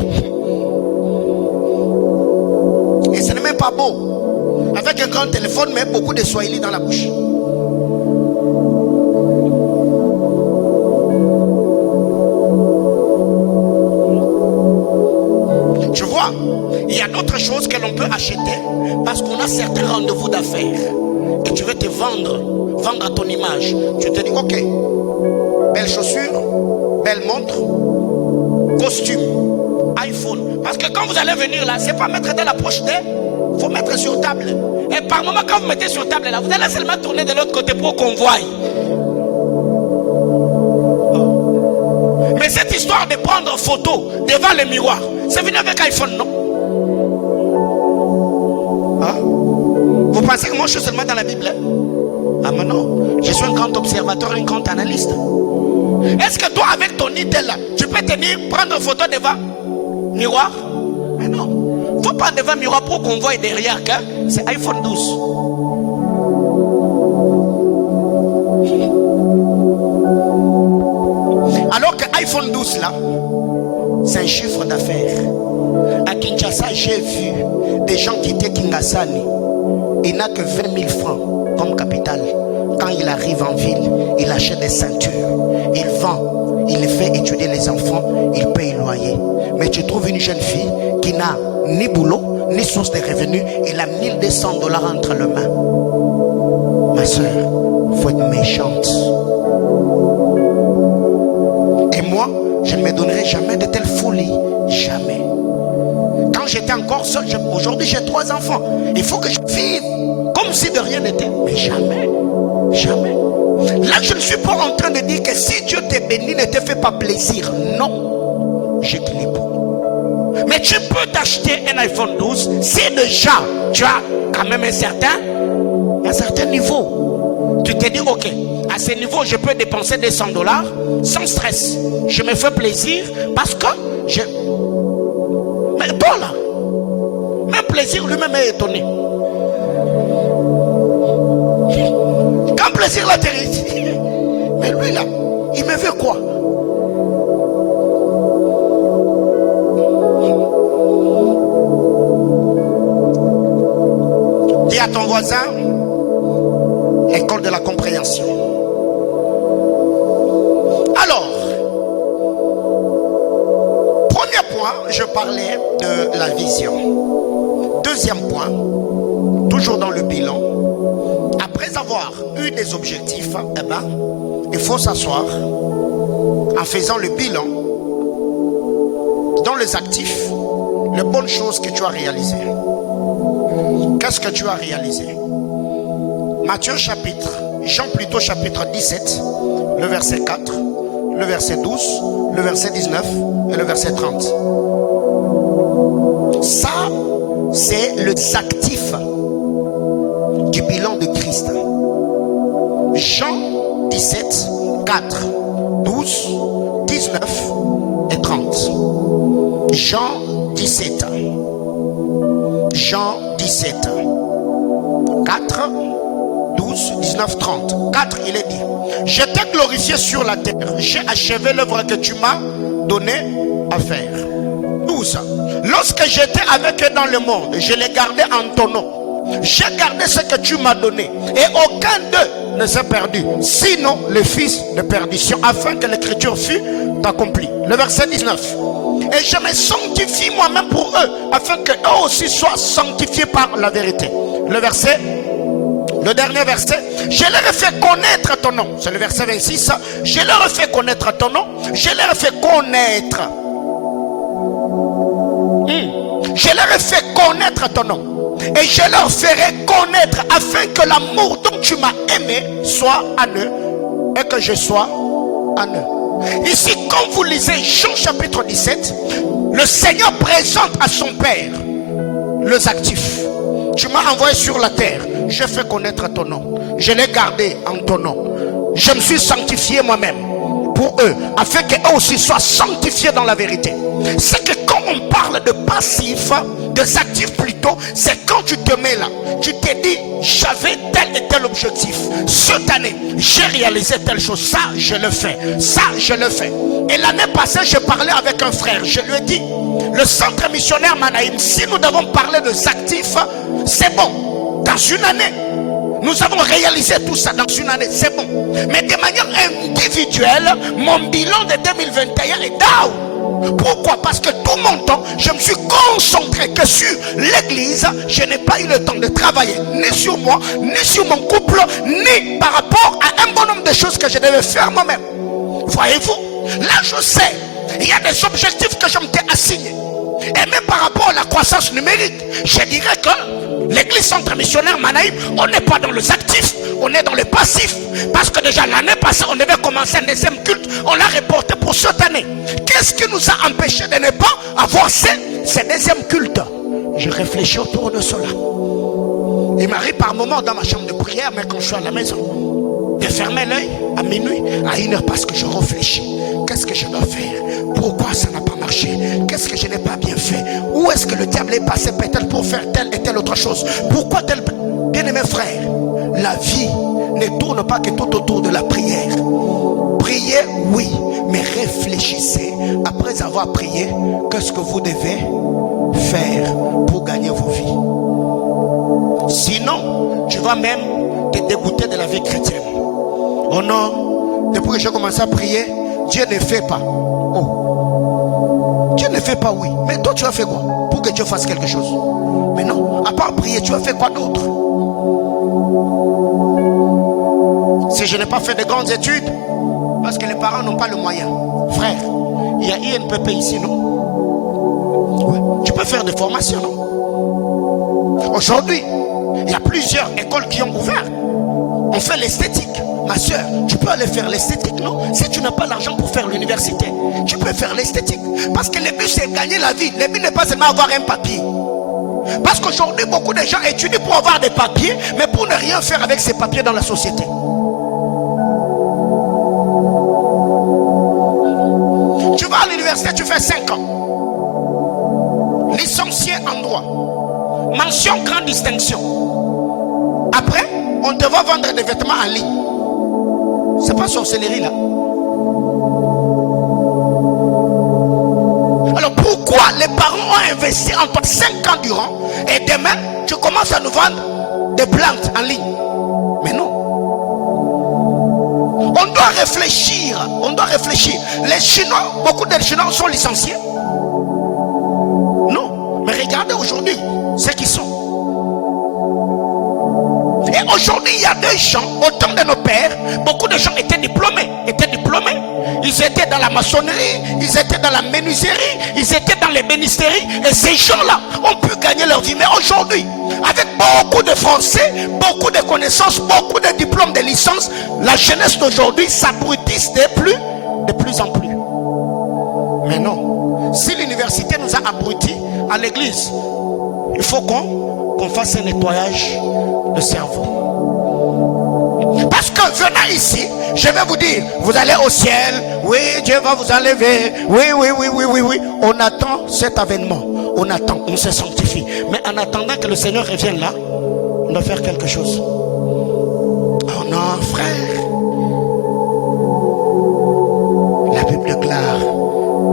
Et ce n'est même pas beau. Avec un grand téléphone, mais beaucoup de swahili dans la bouche. Tu vois, il y a d'autres choses que l'on peut acheter parce qu'on a certains rendez-vous d'affaires. Et tu veux te vendre à ton image. Tu te dis, ok, belle chaussure, belle montre, costume, iPhone. Parce que quand vous allez venir là, c'est pas mettre dans la poche d'air, il faut mettre sur table. Et par moment, quand vous mettez sur table là, vous allez seulement tourner de l'autre côté pour qu'on voie. Mais cette histoire de prendre photo devant le miroir, c'est venu avec iPhone, non? Hein? Vous pensez que moi je suis seulement dans la Bible? Ah mais non, je suis un grand observateur, un grand analyste. Est-ce que toi avec ton idée là, tu peux tenir, prendre une photo devant miroir? Mais non, faut pas devant miroir pour qu'on voie derrière que c'est iPhone 12. Alors que iPhone 12 là, c'est un chiffre d'affaires. À Kinshasa, j'ai vu des gens qui étaient Kingasani. Il n'a que 20 000 francs comme capital. Quand il arrive en ville, il achète des ceintures. Il vend, il fait étudier les enfants, il paye le loyer. Mais tu trouves une jeune fille qui n'a ni boulot, ni source de revenus. Il a $1 200 entre les mains. Ma soeur, il faut être méchante. Et moi, je ne me donnerai jamais de telle folie. Jamais. Quand j'étais encore seul, aujourd'hui j'ai 3 enfants. Il faut que je vive comme si de rien n'était. Mais jamais. Jamais. Là, je ne suis pas en train de dire que si Dieu te bénit, ne te fait pas plaisir. Non. J'équilibre. Mais tu peux t'acheter un iPhone 12 si déjà tu as quand même un certain niveau. Tu te dis, ok, à ce niveau, je peux dépenser des $100 sans stress. Je me fais plaisir parce que je... Mais toi là, même plaisir lui-même est étonné. Quand plaisir là t'est... Mais lui là, il me veut quoi? Dis à ton voisin, école de la compréhension. Alors, premier point, je parlais de la vision. Deuxième point, toujours dans le bilan, après avoir eu des objectifs, il faut s'asseoir en faisant le bilan dans les actifs, les bonnes choses que tu as réalisées. Qu'est-ce que tu as réalisé? Jean plutôt chapitre 17, le verset 4, le verset 12, le verset 19 et le verset 30. Ça, c'est les actifs du bilan de Christ. Jean 17, 4, 12, 19 et 30. Jean 17. Jean 17. 4, 12, 19, 30. 4, il est dit: je t'ai glorifié sur la terre. J'ai achevé l'œuvre que tu m'as donné à faire. 12. Lorsque j'étais avec eux dans le monde, je les gardais en ton nom. J'ai gardé ce que tu m'as donné, et aucun d'eux ne s'est perdu, sinon le fils de perdition, afin que l'écriture fût accomplie. Le verset 19. Et je me sanctifie moi-même pour eux, afin qu'eux aussi soient sanctifiés par la vérité. Le dernier verset: je leur ai fait connaître ton nom. C'est le verset 26. Je leur ai fait connaître ton nom. Je leur ai fait connaître. Je leur ai fait connaître ton nom. Et je leur ferai connaître, afin que l'amour dont tu m'as aimé soit en eux et que je sois en eux. Ici, quand vous lisez Jean chapitre 17, le Seigneur présente à son Père les actifs. Tu m'as envoyé sur la terre, je fais connaître ton nom. Je l'ai gardé en ton nom. Je me suis sanctifié moi-même pour eux, afin qu'eux aussi soient sanctifiés dans la vérité. C'est que quand on parle de passif, des actifs plutôt, c'est quand tu te mets là, tu te dis: j'avais tel et tel objectif. Cette année, j'ai réalisé telle chose. Ça, je le fais. Ça, je le fais. Et l'année passée, je parlais avec un frère. Je lui ai dit: le centre missionnaire Manaïm, si nous devons parler des actifs, c'est bon. Dans une année, nous avons réalisé tout ça dans une année, c'est bon. Mais de manière individuelle, mon bilan de 2021 est down. Pourquoi? Parce que tout mon temps, je me suis concentré que sur l'église. Je n'ai pas eu le temps de travailler ni sur moi, ni sur mon couple, ni par rapport à un bon nombre de choses que je devais faire moi-même. Voyez-vous, là je sais, il y a des objectifs que je m'étais assigné. Et même par rapport à la croissance numérique, je dirais que l'église centre missionnaire Manaïm, on n'est pas dans les actifs, on est dans le passif. Parce que déjà l'année passée, on devait commencer un deuxième culte, on l'a reporté pour cette année. Qu'est-ce qui nous a empêché de ne pas avoir ce deuxième culte? Je réfléchis autour de cela. Il m'arrive par moments dans ma chambre de prière, mais quand je suis à la maison, de fermer l'œil à minuit, à 1h, parce que je réfléchis. Qu'est-ce que je dois faire? Pourquoi ça n'a pas marché? Qu'est-ce que je n'ai pas bien fait? Où est-ce que le diable est passé peut-être pour faire telle et telle autre chose? Pourquoi tel... Bien-aimés frères, la vie ne tourne pas que tout autour de la prière. Priez, oui, mais réfléchissez. Après avoir prié, qu'est-ce que vous devez faire pour gagner vos vies? Sinon, tu vas même te dégoûter de la vie chrétienne. Oh non, depuis que j'ai commencé à prier, Dieu ne fait pas. Oh, Dieu ne fait pas, oui. Mais toi, tu as fait quoi pour que Dieu fasse quelque chose? Mais non, à part prier, tu as fait quoi d'autre? Si je n'ai pas fait de grandes études, parce que les parents n'ont pas le moyen. Frère, il y a INPP ici, non? Ouais. Tu peux faire des formations, non? Aujourd'hui, il y a plusieurs écoles qui ont ouvert. On fait l'esthétique. Ma soeur, tu peux aller faire l'esthétique, non? Si tu n'as pas l'argent pour faire l'université, tu peux faire l'esthétique. Parce que le but, c'est gagner la vie. Le but n'est pas seulement avoir un papier. Parce qu'aujourd'hui, beaucoup de gens étudient pour avoir des papiers, mais pour ne rien faire avec ces papiers dans la société. Tu vas à l'université, tu fais 5 ans. Licencié en droit. Mention grande distinction. Après, on te va vendre des vêtements en ligne. C'est pas sorcellerie là. Alors pourquoi les parents ont investi en toi 5 ans durant et demain tu commences à nous vendre des plantes en ligne? Mais non. On doit réfléchir. On doit réfléchir. Les Chinois, beaucoup de Chinois sont licenciés. Non. Mais regardez aujourd'hui ceux qui sont. Aujourd'hui, il y a des gens, au temps de nos pères, beaucoup de gens étaient diplômés. Ils étaient dans la maçonnerie, ils étaient dans la menuiserie, ils étaient dans les bénisteries. Et ces gens-là ont pu gagner leur vie. Mais aujourd'hui, avec beaucoup de français, beaucoup de connaissances, beaucoup de diplômes, de licences, la jeunesse d'aujourd'hui s'abrutisse de plus en plus. Mais non, si l'université nous a abrutis à l'église, il faut qu'on fasse un nettoyage de cerveau. Parce que venant ici, je vais vous dire, vous allez au ciel, oui, Dieu va vous enlever, oui. On attend cet avènement, on se sanctifie. Mais en attendant que le Seigneur revienne là, on doit faire quelque chose. Oh non, frère. La Bible déclare,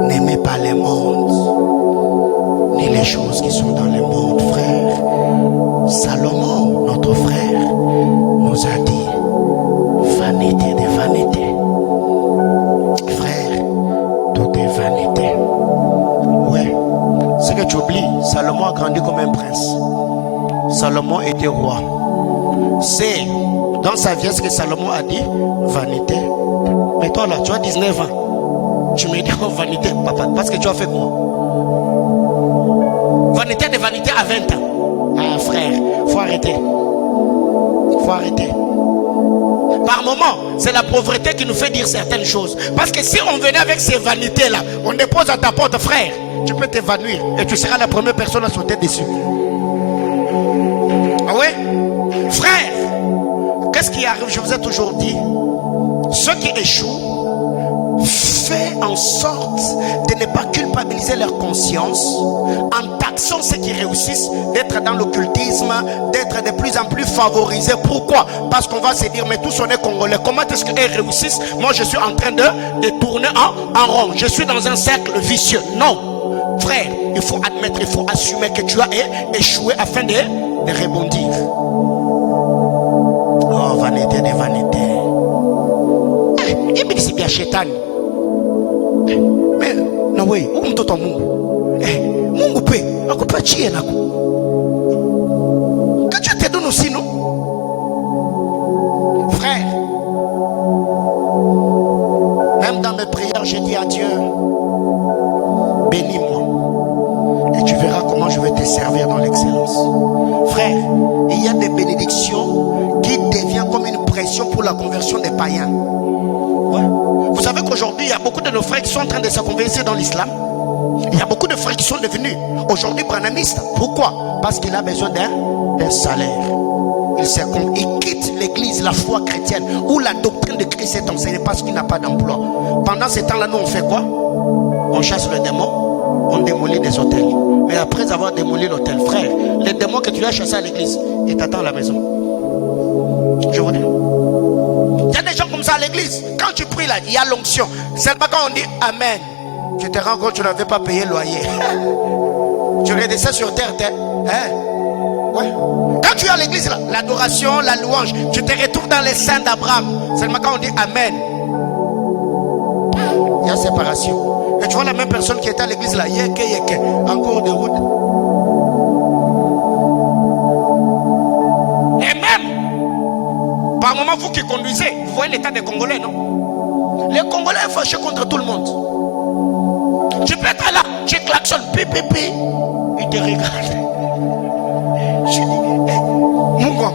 n'aimez pas les mondes, ni les choses qui sont dans les mondes, frère. Salomon, notre frère, nous a dit, vanité des vanités. Frère, tout est vanité. Ouais, ce que tu oublies, Salomon a grandi comme un prince. Salomon était roi. C'est dans sa vie ce que Salomon a dit, vanité. Mais toi là, tu as 19 ans. Tu me dis, oh vanité, papa, parce que tu as fait quoi? Vanité de vanité à 20 ans. Ah frère, faut arrêter. Faut arrêter. Par moment, c'est la pauvreté qui nous fait dire certaines choses. Parce que si on venait avec ces vanités-là, on dépose à ta porte, frère, tu peux t'évanouir et tu seras la première personne à sauter dessus. Ah ouais? Frère, qu'est-ce qui arrive? Je vous ai toujours dit, ceux qui échouent, fait en sorte de ne pas culpabiliser leur conscience en taxant ceux qui réussissent d'être dans l'occultisme, d'être de plus en plus favorisés. Pourquoi? Parce qu'on va se dire, mais tous on est congolais, comment est-ce qu'ils réussissent? Moi je suis en train de tourner en rond, je suis dans un cercle vicieux. Non, frère, il faut admettre, il faut assumer que tu as échoué afin de rebondir. Oh, vanité des vanités. Il me dit c'est bien chétan. Mais non oui, où mtoto Mungu? Mungu pe, akupa chie nako. Que Dieu te donne aussi, non? Frère, même dans mes prières, j'ai dit à Dieu, bénis-moi et tu verras comment je vais te servir dans l'excellence. Frère, il y a des bénédictions qui deviennent comme une pression pour la conversion des païens. Ouais. Vous savez qu'aujourd'hui, il y a beaucoup de nos frères qui sont en train de se convertir dans l'islam. Il y a beaucoup de frères qui sont devenus aujourd'hui branamistes. Pourquoi? Parce qu'il a besoin d'un salaire. Il quitte l'église, la foi chrétienne, où la doctrine de Christ est enseignée parce qu'il n'a pas d'emploi. Pendant ce temps-là, nous on fait quoi? On chasse le démon, on démolit des hôtels. Mais après avoir démoli l'hôtel, frère, les démons que tu as chassés à l'église, ils t'attendent à la maison. Je vous dis. Il y a des gens comme ça à l'église. Quand tu pries là, il y a l'onction. Seulement quand on dit Amen, tu te rends compte que tu n'avais pas payé le loyer. Tu redescends sur terre. Ouais. Quand tu es à l'église là, l'adoration, la louange, tu te retrouves dans les seins d'Abraham. Seulement quand on dit Amen, il y a séparation. Et tu vois la même personne qui était à l'église là, yeke, en cours de route. Et même, par moment, vous qui conduisez, vous voyez l'état des Congolais, non? Les Congolais sont fâchés contre tout le monde. Tu peux être là, tu klaxonnes, pipi, il te regarde. Je dis, Mungo,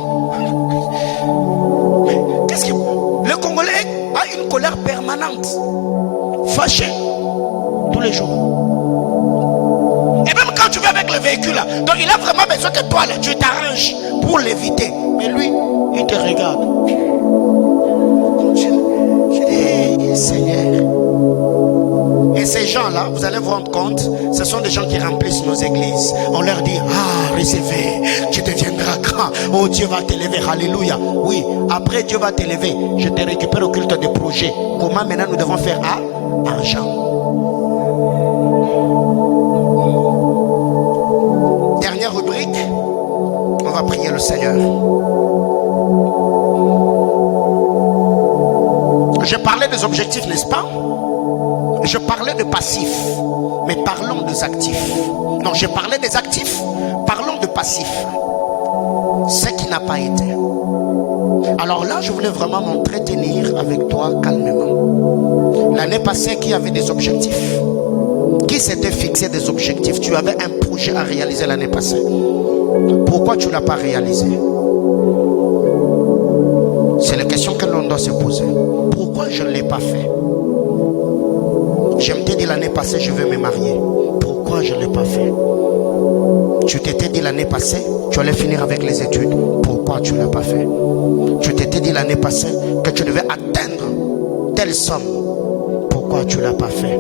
qu'est-ce que... Le Congolais a une colère permanente, fâché tous les jours. Et même quand tu vas avec le véhicule là, donc il a vraiment besoin que toi là, tu t'arranges pour l'éviter. Mais lui, il te regarde. Je dis, Seigneur. Et ces gens-là, vous allez vous rendre compte, ce sont des gens qui remplissent nos églises. On leur dit, ah, recevez, tu deviendras grand. Oh, Dieu va t'élever, alléluia. Oui, après Dieu va t'élever. Je te récupère au culte des projets. Comment maintenant nous devons faire argent? Dernière rubrique, on va prier le Seigneur. Je parlais des objectifs, n'est-ce pas? Je parlais de passifs, mais parlons des actifs. Non, je parlais des actifs, parlons de passifs. Ce qui n'a pas été. Alors là, je voulais vraiment m'entretenir avec toi calmement. L'année passée, qui avait des objectifs? Qui s'était fixé des objectifs? Tu avais un projet à réaliser l'année passée. Pourquoi tu ne l'as pas réalisé? C'est la question que l'on doit se poser. Pourquoi je ne l'ai pas fait? Je m'étais dit l'année passée, je vais me marier. Pourquoi je ne l'ai pas fait? Tu t'étais dit l'année passée, tu allais finir avec les études. Pourquoi tu ne l'as pas fait? Tu t'étais dit l'année passée que tu devais atteindre telle somme. Pourquoi tu ne l'as pas fait?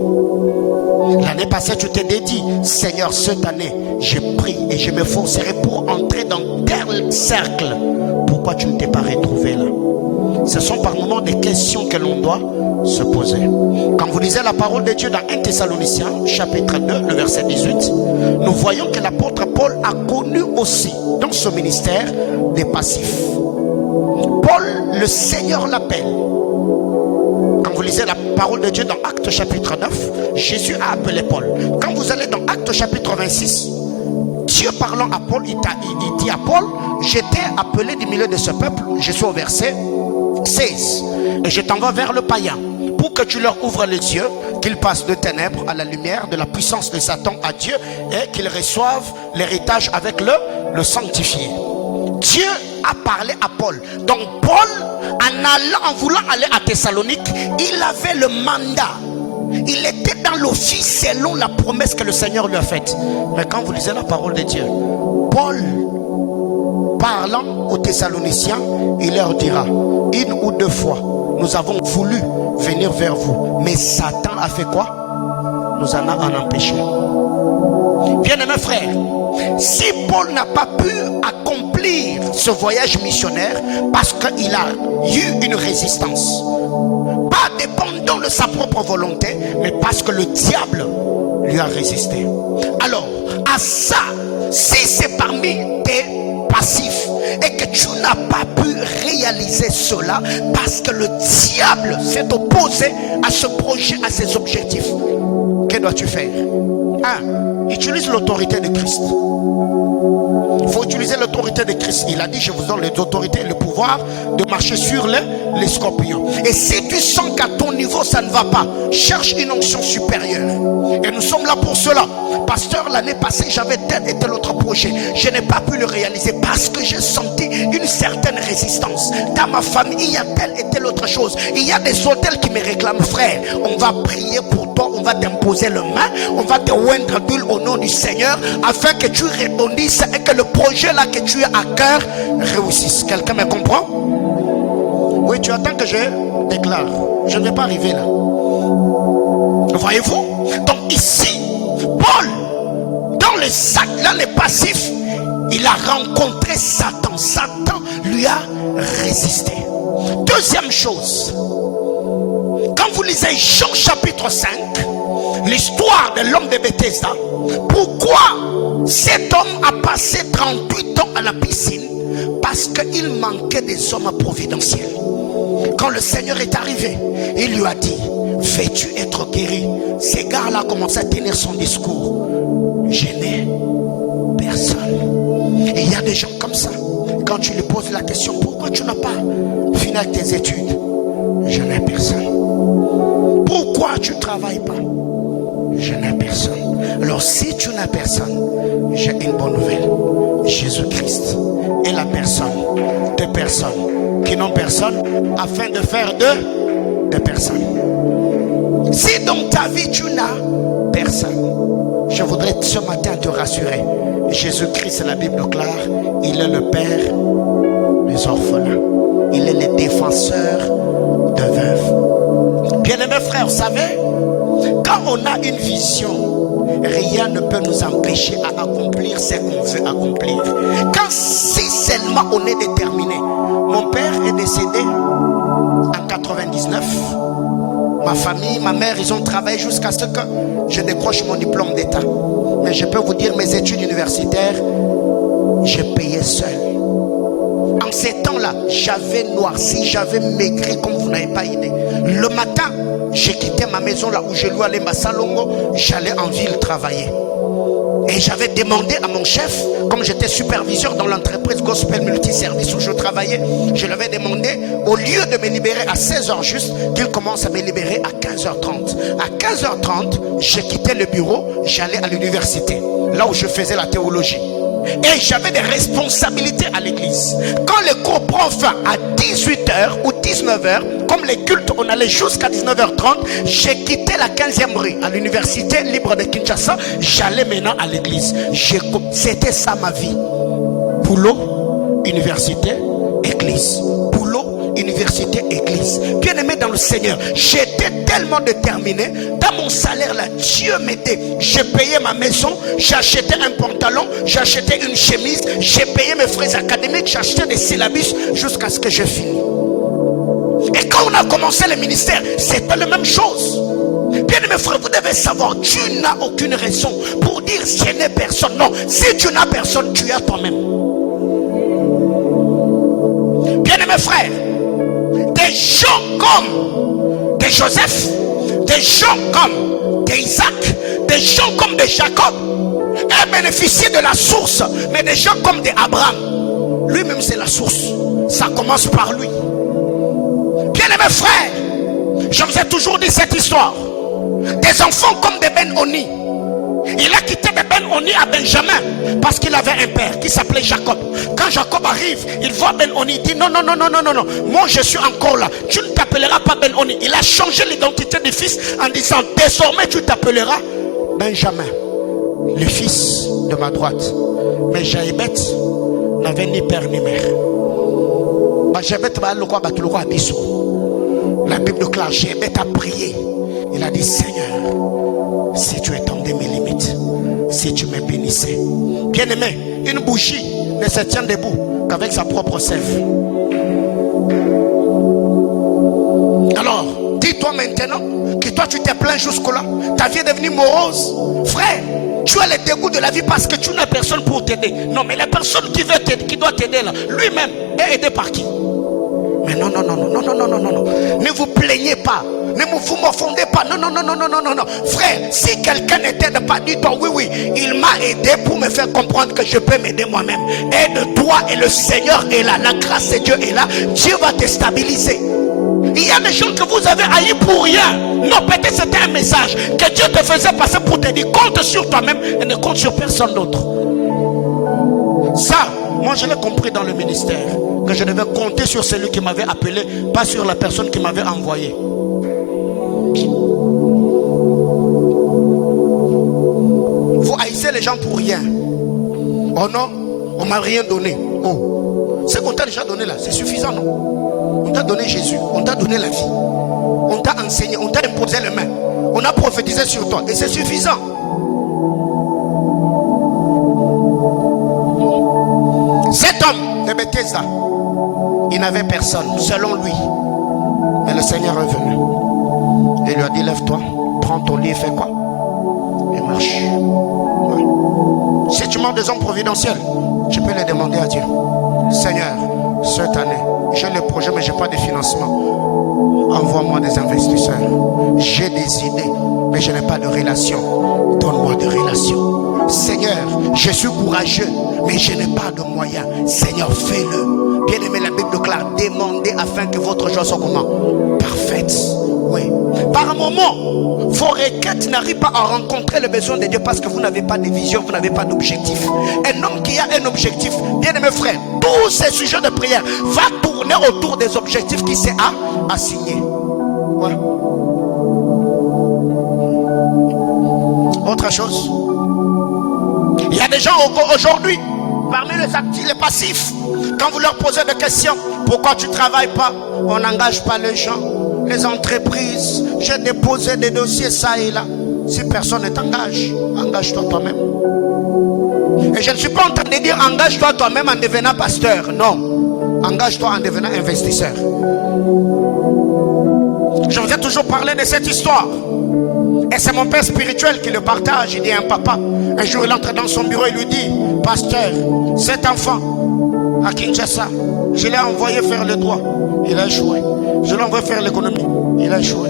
L'année passée, tu t'es dit, Seigneur, cette année, je prie et je me forcerai pour entrer dans tel cercle. Pourquoi tu ne t'es pas retrouvé là? Ce sont par moments des questions que l'on doit se poser. Quand vous lisez la parole de Dieu dans 1 Thessaloniciens, chapitre 2, le verset 18, nous voyons que l'apôtre Paul a connu aussi, dans son ministère, des passifs. Paul, le Seigneur l'appelle. Quand vous lisez la parole de Dieu dans Actes chapitre 9, Jésus a appelé Paul. Quand vous allez dans Actes chapitre 26, Dieu parlant à Paul, il dit à Paul, j'étais appelé du milieu de ce peuple, je suis au verset 16, et je t'envoie vers le païen pour que tu leur ouvres les yeux, qu'ils passent de ténèbres à la lumière, de la puissance de Satan à Dieu, et qu'ils reçoivent l'héritage avec le sanctifié. Dieu a parlé à Paul. Donc Paul, en voulant aller à Thessalonique, il avait le mandat. Il était dans l'office selon la promesse que le Seigneur lui a faite. Mais quand vous lisez la parole de Dieu, Paul, parlant aux Thessaloniciens, il leur dira, une ou deux fois, nous avons voulu venir vers vous, mais Satan a fait quoi? Nous en a empêché. Bien-aimés frères, si Paul n'a pas pu accomplir ce voyage missionnaire parce qu'il a eu une résistance, pas dépendant de sa propre volonté, mais parce que le diable lui a résisté. Alors, à ça, si c'est parmi tes passifs et que tu n'as pas pu réaliser cela parce que le diable s'est opposé à ce projet, à ses objectifs, que dois-tu faire? 1. Utilise l'autorité de Christ. Il faut utiliser l'autorité de Christ. Il a dit, je vous donne les autorités et le pouvoir de marcher sur les scorpions. Et si tu sens qu'à ton niveau ça ne va pas, cherche une onction supérieure. Et nous sommes là pour cela. Pasteur, l'année passée j'avais tel et tel autre projet, je n'ai pas pu le réaliser parce que j'ai senti une certaine résistance. Dans ma famille il y a telle et telle autre chose. Il y a des hôtels qui me réclament. Frère, on va prier pour toi, on va t'imposer le main, on va te oindre d'huile au nom du Seigneur, afin que tu rebondisses et que le projet là que tu as à cœur réussisse. Quelqu'un me comprend? Oui, tu attends que je déclare. Je ne vais pas arriver là. Voyez-vous? Donc ici, Paul, dans le sac, là, les passifs, il a rencontré Satan. Satan lui a résisté. Deuxième chose, quand vous lisez Jean chapitre 5, l'histoire de l'homme de Bethesda, pourquoi cet homme a passé 38 ans à la piscine? Parce qu'il manquait des hommes providentiels. Quand le Seigneur est arrivé, il lui a dit, veux-tu être guéri? Ces gars-là commencent à tenir son discours. Je n'ai personne. Et il y a des gens comme ça. Quand tu lui poses la question, pourquoi tu n'as pas fini avec tes études? Je n'ai personne. Pourquoi tu ne travailles pas? Je n'ai personne. Alors si tu n'as personne, j'ai une bonne nouvelle. Jésus-Christ est la personne de personnes qui n'ont personne, afin de faire de personnes. Si dans ta vie tu n'as personne, je voudrais ce matin te rassurer. Jésus-Christ, la Bible claire, il est le Père des orphelins. Il est le défenseur de veuves. Bien-aimés frères, vous savez, quand on a une vision, rien ne peut nous empêcher à accomplir ce qu'on veut accomplir. Quand si seulement on est déterminé. Mon père est décédé en 99. Ma famille, ma mère, ils ont travaillé jusqu'à ce que je décroche mon diplôme d'état. Mais je peux vous dire, mes études universitaires, j'ai payé seul. En ces temps-là, j'avais noirci, j'avais maigri comme vous n'avez pas idée. Le matin, j'ai quitté ma maison là où je louais aller à Salongo, j'allais en ville travailler. Et j'avais demandé à mon chef, comme j'étais superviseur dans l'entreprise Gospel Multiservice où je travaillais, je lui avais demandé, au lieu de me libérer à 16h juste, qu'il commence à me libérer à 15h30. À 15h30, j'ai quitté le bureau, j'allais à l'université, là où je faisais la théologie. Et j'avais des responsabilités à l'église. Quand le cours prend fin à 18h ou 19h, comme les cultes, on allait jusqu'à 19h30, j'ai quitté la 15e rue à l'université libre de Kinshasa. J'allais maintenant à l'église. C'était ça ma vie. Boulot, université, église. Boulot, université, église. Bien aimé dans le Seigneur, j'étais tellement déterminé. Dans mon salaire là, Dieu m'aidait. J'ai payé ma maison, j'ai acheté un pantalon, j'ai acheté une chemise, j'ai payé mes frais académiques, j'ai acheté des syllabus jusqu'à ce que j'ai fini. Et quand on a commencé le ministère, c'était la même chose. Bien aimé frère, vous devez savoir, tu n'as aucune raison pour dire je n'ai personne. Non, si tu n'as personne, tu as toi-même. Bien aimé frère, des gens comme des Joseph, des gens comme des Isaac, des gens comme des Jacob ont bénéficié de la source, mais des gens comme des Abraham, lui-même c'est la source. Ça commence par lui. Bien aimé frère, je vous ai toujours dit cette histoire. Des enfants comme des Ben-Oni. Il a quitté de Ben-Oni à Benjamin parce qu'il avait un père qui s'appelait Jacob. Quand Jacob arrive, il voit Ben-Oni, il dit non, non, non, non, non, non, non, moi je suis encore là. Tu ne t'appelleras pas Ben-Oni. Il a changé l'identité du fils en disant désormais tu t'appelleras Benjamin, le fils de ma droite. Mais Jaïbet n'avait ni père ni mère. La Bible déclare, Jaïbet a prié. Il a dit Seigneur, si tu étendais mes limites, si tu me bénissais. Bien aimé, une bougie ne se tient debout qu'avec sa propre sève. Alors, dis-toi maintenant que toi tu t'es plaint jusque-là. Ta vie est devenue morose. Frère, tu as le dégoût de la vie parce que tu n'as personne pour t'aider. Non, mais la personne qui veut t'aider, qui doit t'aider là, lui-même est aidé par qui? Mais non, non, non, non, non, non, non, non, non, non. Ne vous plaignez pas. Ne vous m'offendez pas. Non, non, non, non, non, non, non, non. Frère, si quelqu'un ne t'aide pas, dis-toi oui, oui. Il m'a aidé pour me faire comprendre que je peux m'aider moi-même. Aide-toi et le Seigneur est là. La grâce de Dieu est là. Dieu va te stabiliser. Il y a des gens que vous avez haïs pour rien. Non, peut-être c'était un message que Dieu te faisait passer pour te dire compte sur toi-même et ne compte sur personne d'autre. Ça, moi je l'ai compris dans le ministère. Que je devais compter sur celui qui m'avait appelé, pas sur la personne qui m'avait envoyé. Vous haïssez les gens pour rien. Oh non, on m'a rien donné. Oh, ce qu'on t'a déjà donné là, c'est suffisant, non? On t'a donné Jésus, on t'a donné la vie, on t'a enseigné, on t'a imposé les mains, on a prophétisé sur toi et c'est suffisant. Cet homme de Bethesda, il n'avait personne, selon lui. Mais le Seigneur est venu. Il lui a dit, lève-toi, prends ton lit et fais quoi? Et marche. Oui. Si tu manques des hommes providentiels, tu peux les demander à Dieu. Seigneur, cette année, j'ai le projet, mais je n'ai pas de financement. Envoie-moi des investisseurs. J'ai des idées, mais je n'ai pas de relation. Donne-moi des relations. Seigneur, je suis courageux, mais je n'ai pas de moyens. Seigneur, fais-le. Bien aimé, la Bible déclare, demandez afin que votre joie soit comment? Parfaite. Oui. Par un moment, vos requêtes n'arrivent pas à rencontrer le besoin de Dieu parce que vous n'avez pas de vision, vous n'avez pas d'objectif. Un homme qui a un objectif, bien aimé frère, tous ces sujets de prière va tourner autour des objectifs qui s'est assigné. Voilà. Autre chose. Il y a des gens aujourd'hui, parmi les actifs, les passifs, quand vous leur posez des questions, pourquoi tu ne travailles pas? On n'engage pas les gens, les entreprises. J'ai déposé des dossiers ça et là. Si personne ne t'engage, engage-toi toi-même. Et je ne suis pas en train de dire engage-toi toi-même en devenant pasteur. Non, engage-toi en devenant investisseur. Je vous ai toujours parlé de cette histoire. Et c'est mon père spirituel qui le partage. Il dit à un papa, un jour il entre dans son bureau et lui dit, pasteur, cet enfant à Kinshasa, je l'ai envoyé faire le droit, il a échoué. Je l'ai envoyé faire l'économie, il a échoué.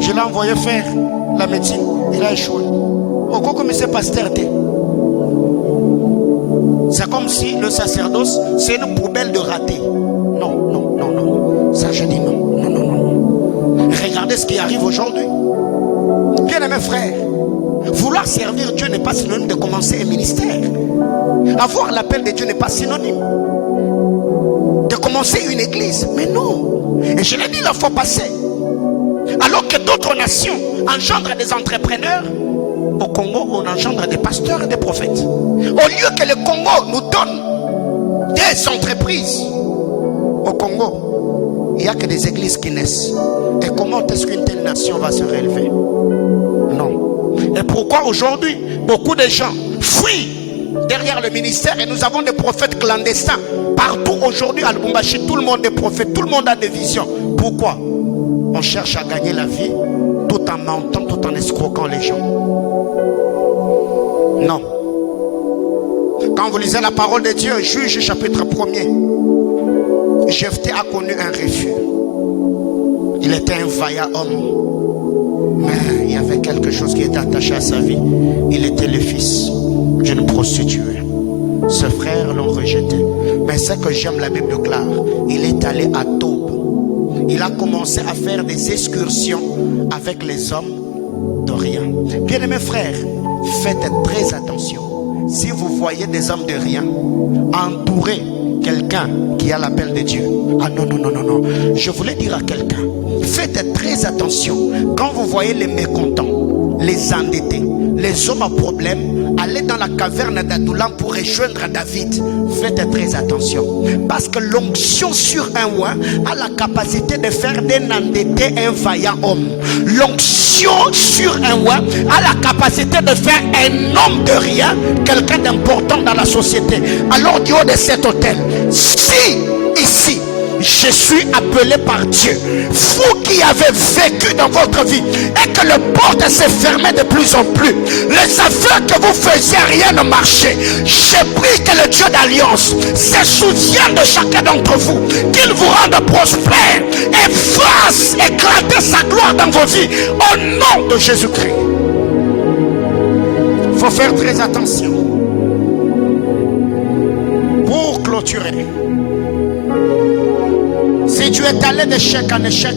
Je l'ai envoyé faire la médecine, il a échoué. Au coup comme c'est pasteur, C'est comme si le sacerdoce, c'est une poubelle de ratés. Non, non, non, non. Ça, je dis non. Non, non, non. Regardez ce qui arrive aujourd'hui. Bien-aimés frères, vouloir servir Dieu n'est pas synonyme de commencer un ministère. Avoir l'appel de Dieu n'est pas synonyme de commencer une église. Mais non. Et je l'ai dit la fois passée. Alors que d'autres nations engendrent des entrepreneurs, au Congo, on engendre des pasteurs et des prophètes. Au lieu que le Congo nous donne des entreprises, au Congo, il n'y a que des églises qui naissent. Et comment est-ce qu'une telle nation va se relever? Non. Et pourquoi aujourd'hui, beaucoup de gens fuient derrière le ministère et nous avons des prophètes clandestins partout aujourd'hui à Lubumbashi, tout le monde est prophète, tout le monde a des visions. Pourquoi? On cherche à gagner la vie tout en mentant, tout en escroquant les gens. Non. Quand vous lisez la parole de Dieu, Juge chapitre 1er, Jephthé a connu un refus. Il était un vaillant homme, mais il y avait quelque chose qui était attaché à sa vie. Il était le fils d'une prostituée. Ses frères l'ont rejeté. Mais ce que j'aime, la Bible déclare, il est allé à Tob. Il a commencé à faire des excursions avec les hommes de rien. Bien-aimés frères, faites très attention. Si vous voyez des hommes de rien, entourez quelqu'un qui a l'appel de Dieu. Ah non, non, non, non, non. Je voulais dire à quelqu'un, faites très attention. Quand vous voyez les mécontents, les endettés, les hommes à problème, allez dans la caverne d'Adoulam pour rejoindre David. Faites très attention. Parce que l'onction sur un roi a la capacité de faire d'un endetté un vaillant homme. L'onction sur un roi a la capacité de faire un homme de rien, quelqu'un d'important dans la société. Alors du haut de cet hôtel, si ici je suis appelé par Dieu, vous qui avez vécu dans votre vie et que le porte s'est fermé de plus en plus, les affaires que vous faisiez, rien ne marchait, j'ai pris que le Dieu d'alliance se souvienne de chacun d'entre vous, qu'il vous rende prospère et fasse éclater sa gloire dans vos vies au nom de Jésus-Christ. Il faut faire très attention. Pour clôturer, si tu es allé d'échec en échec,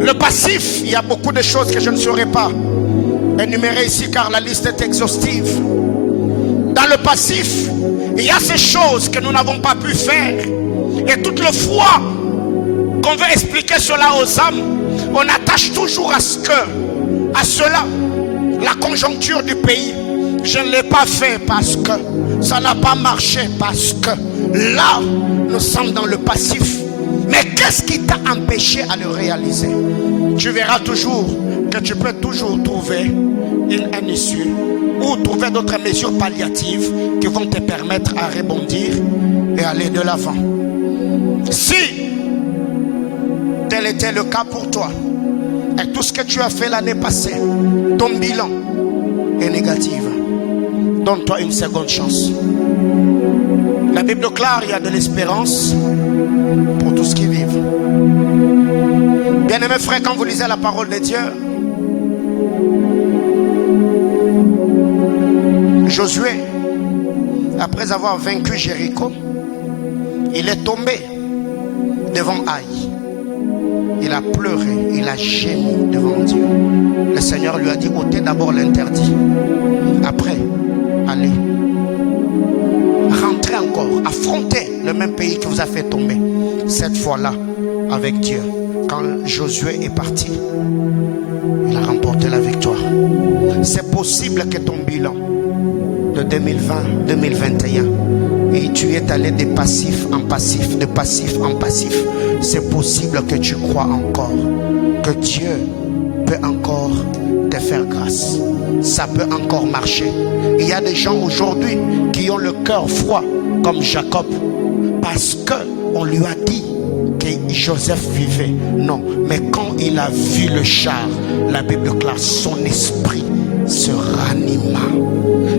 le passif, il y a beaucoup de choses que je ne saurais pas énumérer ici car la liste est exhaustive. Dans le passif, il y a ces choses que nous n'avons pas pu faire. Et toute le fois qu'on veut expliquer cela aux hommes, on attache toujours à cela, la conjoncture du pays. Je ne l'ai pas fait parce que ça n'a pas marché, parce que là, nous sommes dans le passif. Mais qu'est-ce qui t'a empêché à le réaliser? Tu verras toujours que tu peux toujours trouver une issue ou trouver d'autres mesures palliatives qui vont te permettre à rebondir et aller de l'avant. Si tel était le cas pour toi et tout ce que tu as fait l'année passée, ton bilan est négatif, donne-toi une seconde chance. La Bible déclare qu'il y a de l'espérance pour tous qui vivent. Bien-aimés frères, quand vous lisez la parole de Dieu, Josué, après avoir vaincu Jéricho, il est tombé devant Haï. Il a pleuré, il a gémi devant Dieu. Le Seigneur lui a dit, ôtez d'abord l'interdit. Après, allez. Rentrez encore, affrontez le même pays qui vous a fait tomber. Cette fois-là, avec Dieu, quand Josué est parti, il a remporté la victoire. C'est possible que ton bilan de 2020-2021, et tu es allé de passif en passif, de passif en passif. C'est possible que tu crois encore que Dieu peut encore te faire grâce. Ça peut encore marcher. Il y a des gens aujourd'hui qui ont le cœur froid comme Jacob parce qu'on lui a dit que Joseph vivait. Non, mais quand il a vu le char, la Bible déclare son esprit se ranima.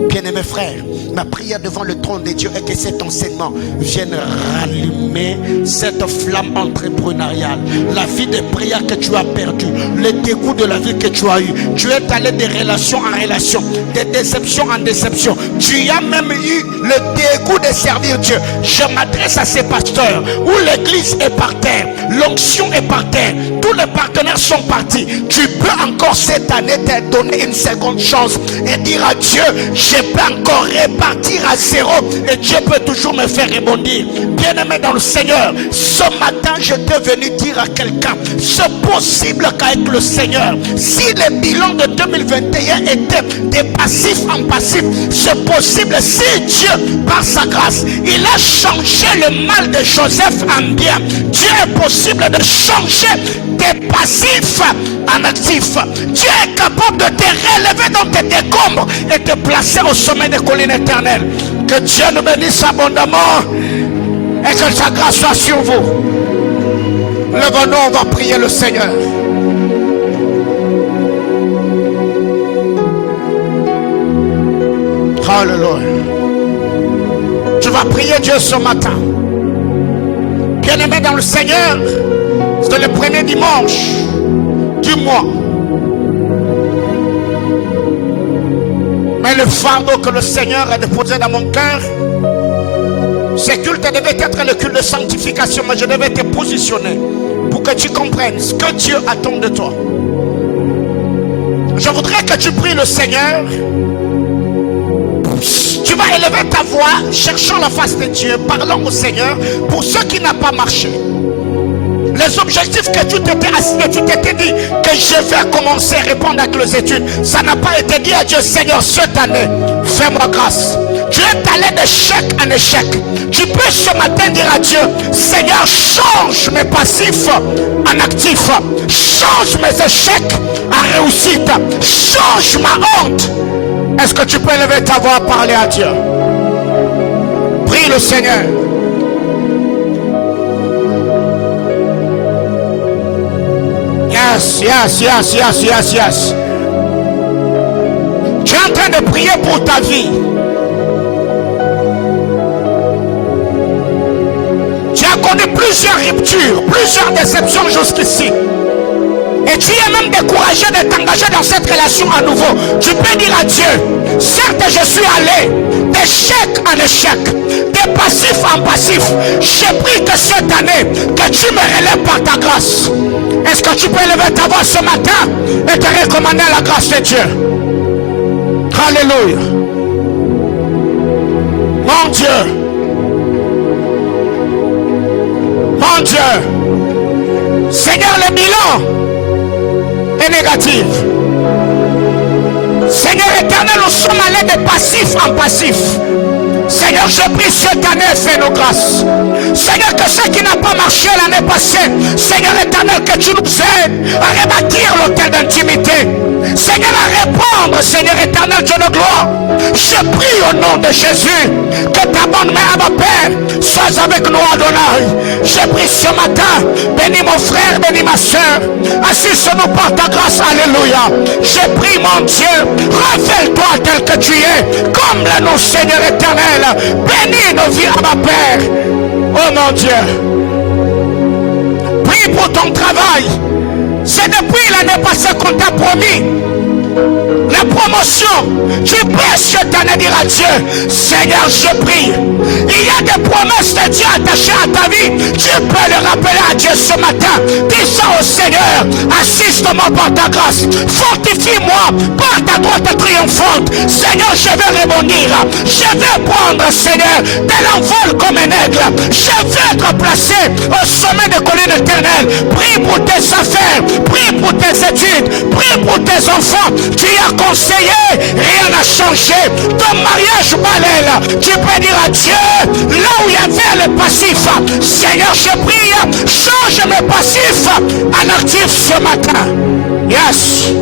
Bien Bien-aimés frères, ma prière devant le trône de Dieu est que cet enseignement vienne rallumer cette flamme entrepreneuriale. La vie de prière que tu as perdue, le dégoût de la vie que tu as eu. Tu es allé de relation en relation, de déception en déception. Tu as même eu le dégoût de servir Dieu. Je m'adresse à ces pasteurs où l'église est par terre, l'onction est par terre, tous les partenaires sont partis. Tu peux encore cette année te donner une seconde chance et dire à Dieu, je peux encore repartir à zéro et Dieu peut toujours me faire rebondir. Bien-aimé dans le Seigneur, ce matin j'étais venu dire à quelqu'un, c'est possible qu'avec le Seigneur, si le bilan de 2021 était de passif en passif, c'est possible si Dieu, par sa grâce, il a changé le mal de Joseph en bien. Dieu est possible de changer des passifs en actifs. Dieu est capable de te relever dans tes décombres et te placer au sommet des collines éternelles. Que Dieu nous bénisse abondamment et que sa grâce soit sur vous. Levons-nous, on va prier le Seigneur. Alléluia. Tu vas prier Dieu ce matin. Bien-aimé dans le Seigneur, c'est le premier dimanche du mois. Mais le fardeau que le Seigneur a déposé dans mon cœur, ce culte devait être le culte de sanctification, mais je devais te positionner pour que tu comprennes ce que Dieu attend de toi. Je voudrais que tu pries le Seigneur. Tu vas élever ta voix, cherchant la face de Dieu, parlant au Seigneur pour ce qui n'a pas marché. Les objectifs que tu t'étais assigné, tu t'étais dit que je vais commencer à répondre avec les études. Ça n'a pas été dit à Dieu, Seigneur, cette année, fais-moi grâce. Tu es allé d'échec en échec. Tu peux ce matin dire à Dieu, Seigneur, change mes passifs en actifs. Change mes échecs en réussite. Change ma honte. Est-ce que tu peux élever ta voix à parler à Dieu? Prie le Seigneur. Yes, yes, yes, yes, yes, yes. Tu es en train de prier pour ta vie. Tu as connu plusieurs ruptures, plusieurs déceptions jusqu'ici. Et tu es même découragé de t'engager dans cette relation à nouveau. Tu peux dire à Dieu, certes je suis allé d'échec en échec, de passif en passif. J'ai pris que cette année, que tu me relèves par ta grâce. Est-ce que tu peux élever ta voix ce matin et te recommander la grâce de Dieu? Alléluia. Mon Dieu. Mon Dieu. Seigneur, le bilan est négatif. Seigneur éternel, nous sommes allés de passif en passif. Seigneur, je prie cette année, fais-nous grâce. Seigneur, que ce qui n'a pas marché l'année passée, Seigneur éternel, que tu nous aides à rebâtir l'autel d'intimité. Seigneur, à répondre, Seigneur éternel, Dieu de gloire. Je prie au nom de Jésus que ta bonne main à ma Père soit avec nous, Adonai. Je prie ce matin, bénis mon frère, bénis ma soeur. Assiste-nous par ta grâce, alléluia. Je prie mon Dieu, révèle-toi tel que tu es, comme le nom Seigneur éternel. Bénis nos vies à ma Père. Oh mon Dieu. Prie pour ton travail. C'est depuis l'année passée qu'on t'a promis la promotion. Tu peux cette année dire à Dieu, Seigneur, je prie. Il y a des promesses de Dieu attachées à ta vie. Tu peux le rappeler à Dieu ce matin. Dis ça au Seigneur. Assiste-moi par ta grâce. Fortifie-moi par ta droite triomphante. Seigneur, je vais rebondir. Je vais prendre, Seigneur, de l'envol comme un aigle. Je vais être placé au sommet des collines éternelles. Prie pour tes affaires. Prie pour tes études. Prie pour tes enfants. Tu as conseillé, rien n'a changé. Ton mariage balèle. Tu peux dire à Dieu, là où il y avait le passif, Seigneur, je prie, change mes passifs en actifs ce matin. Yes.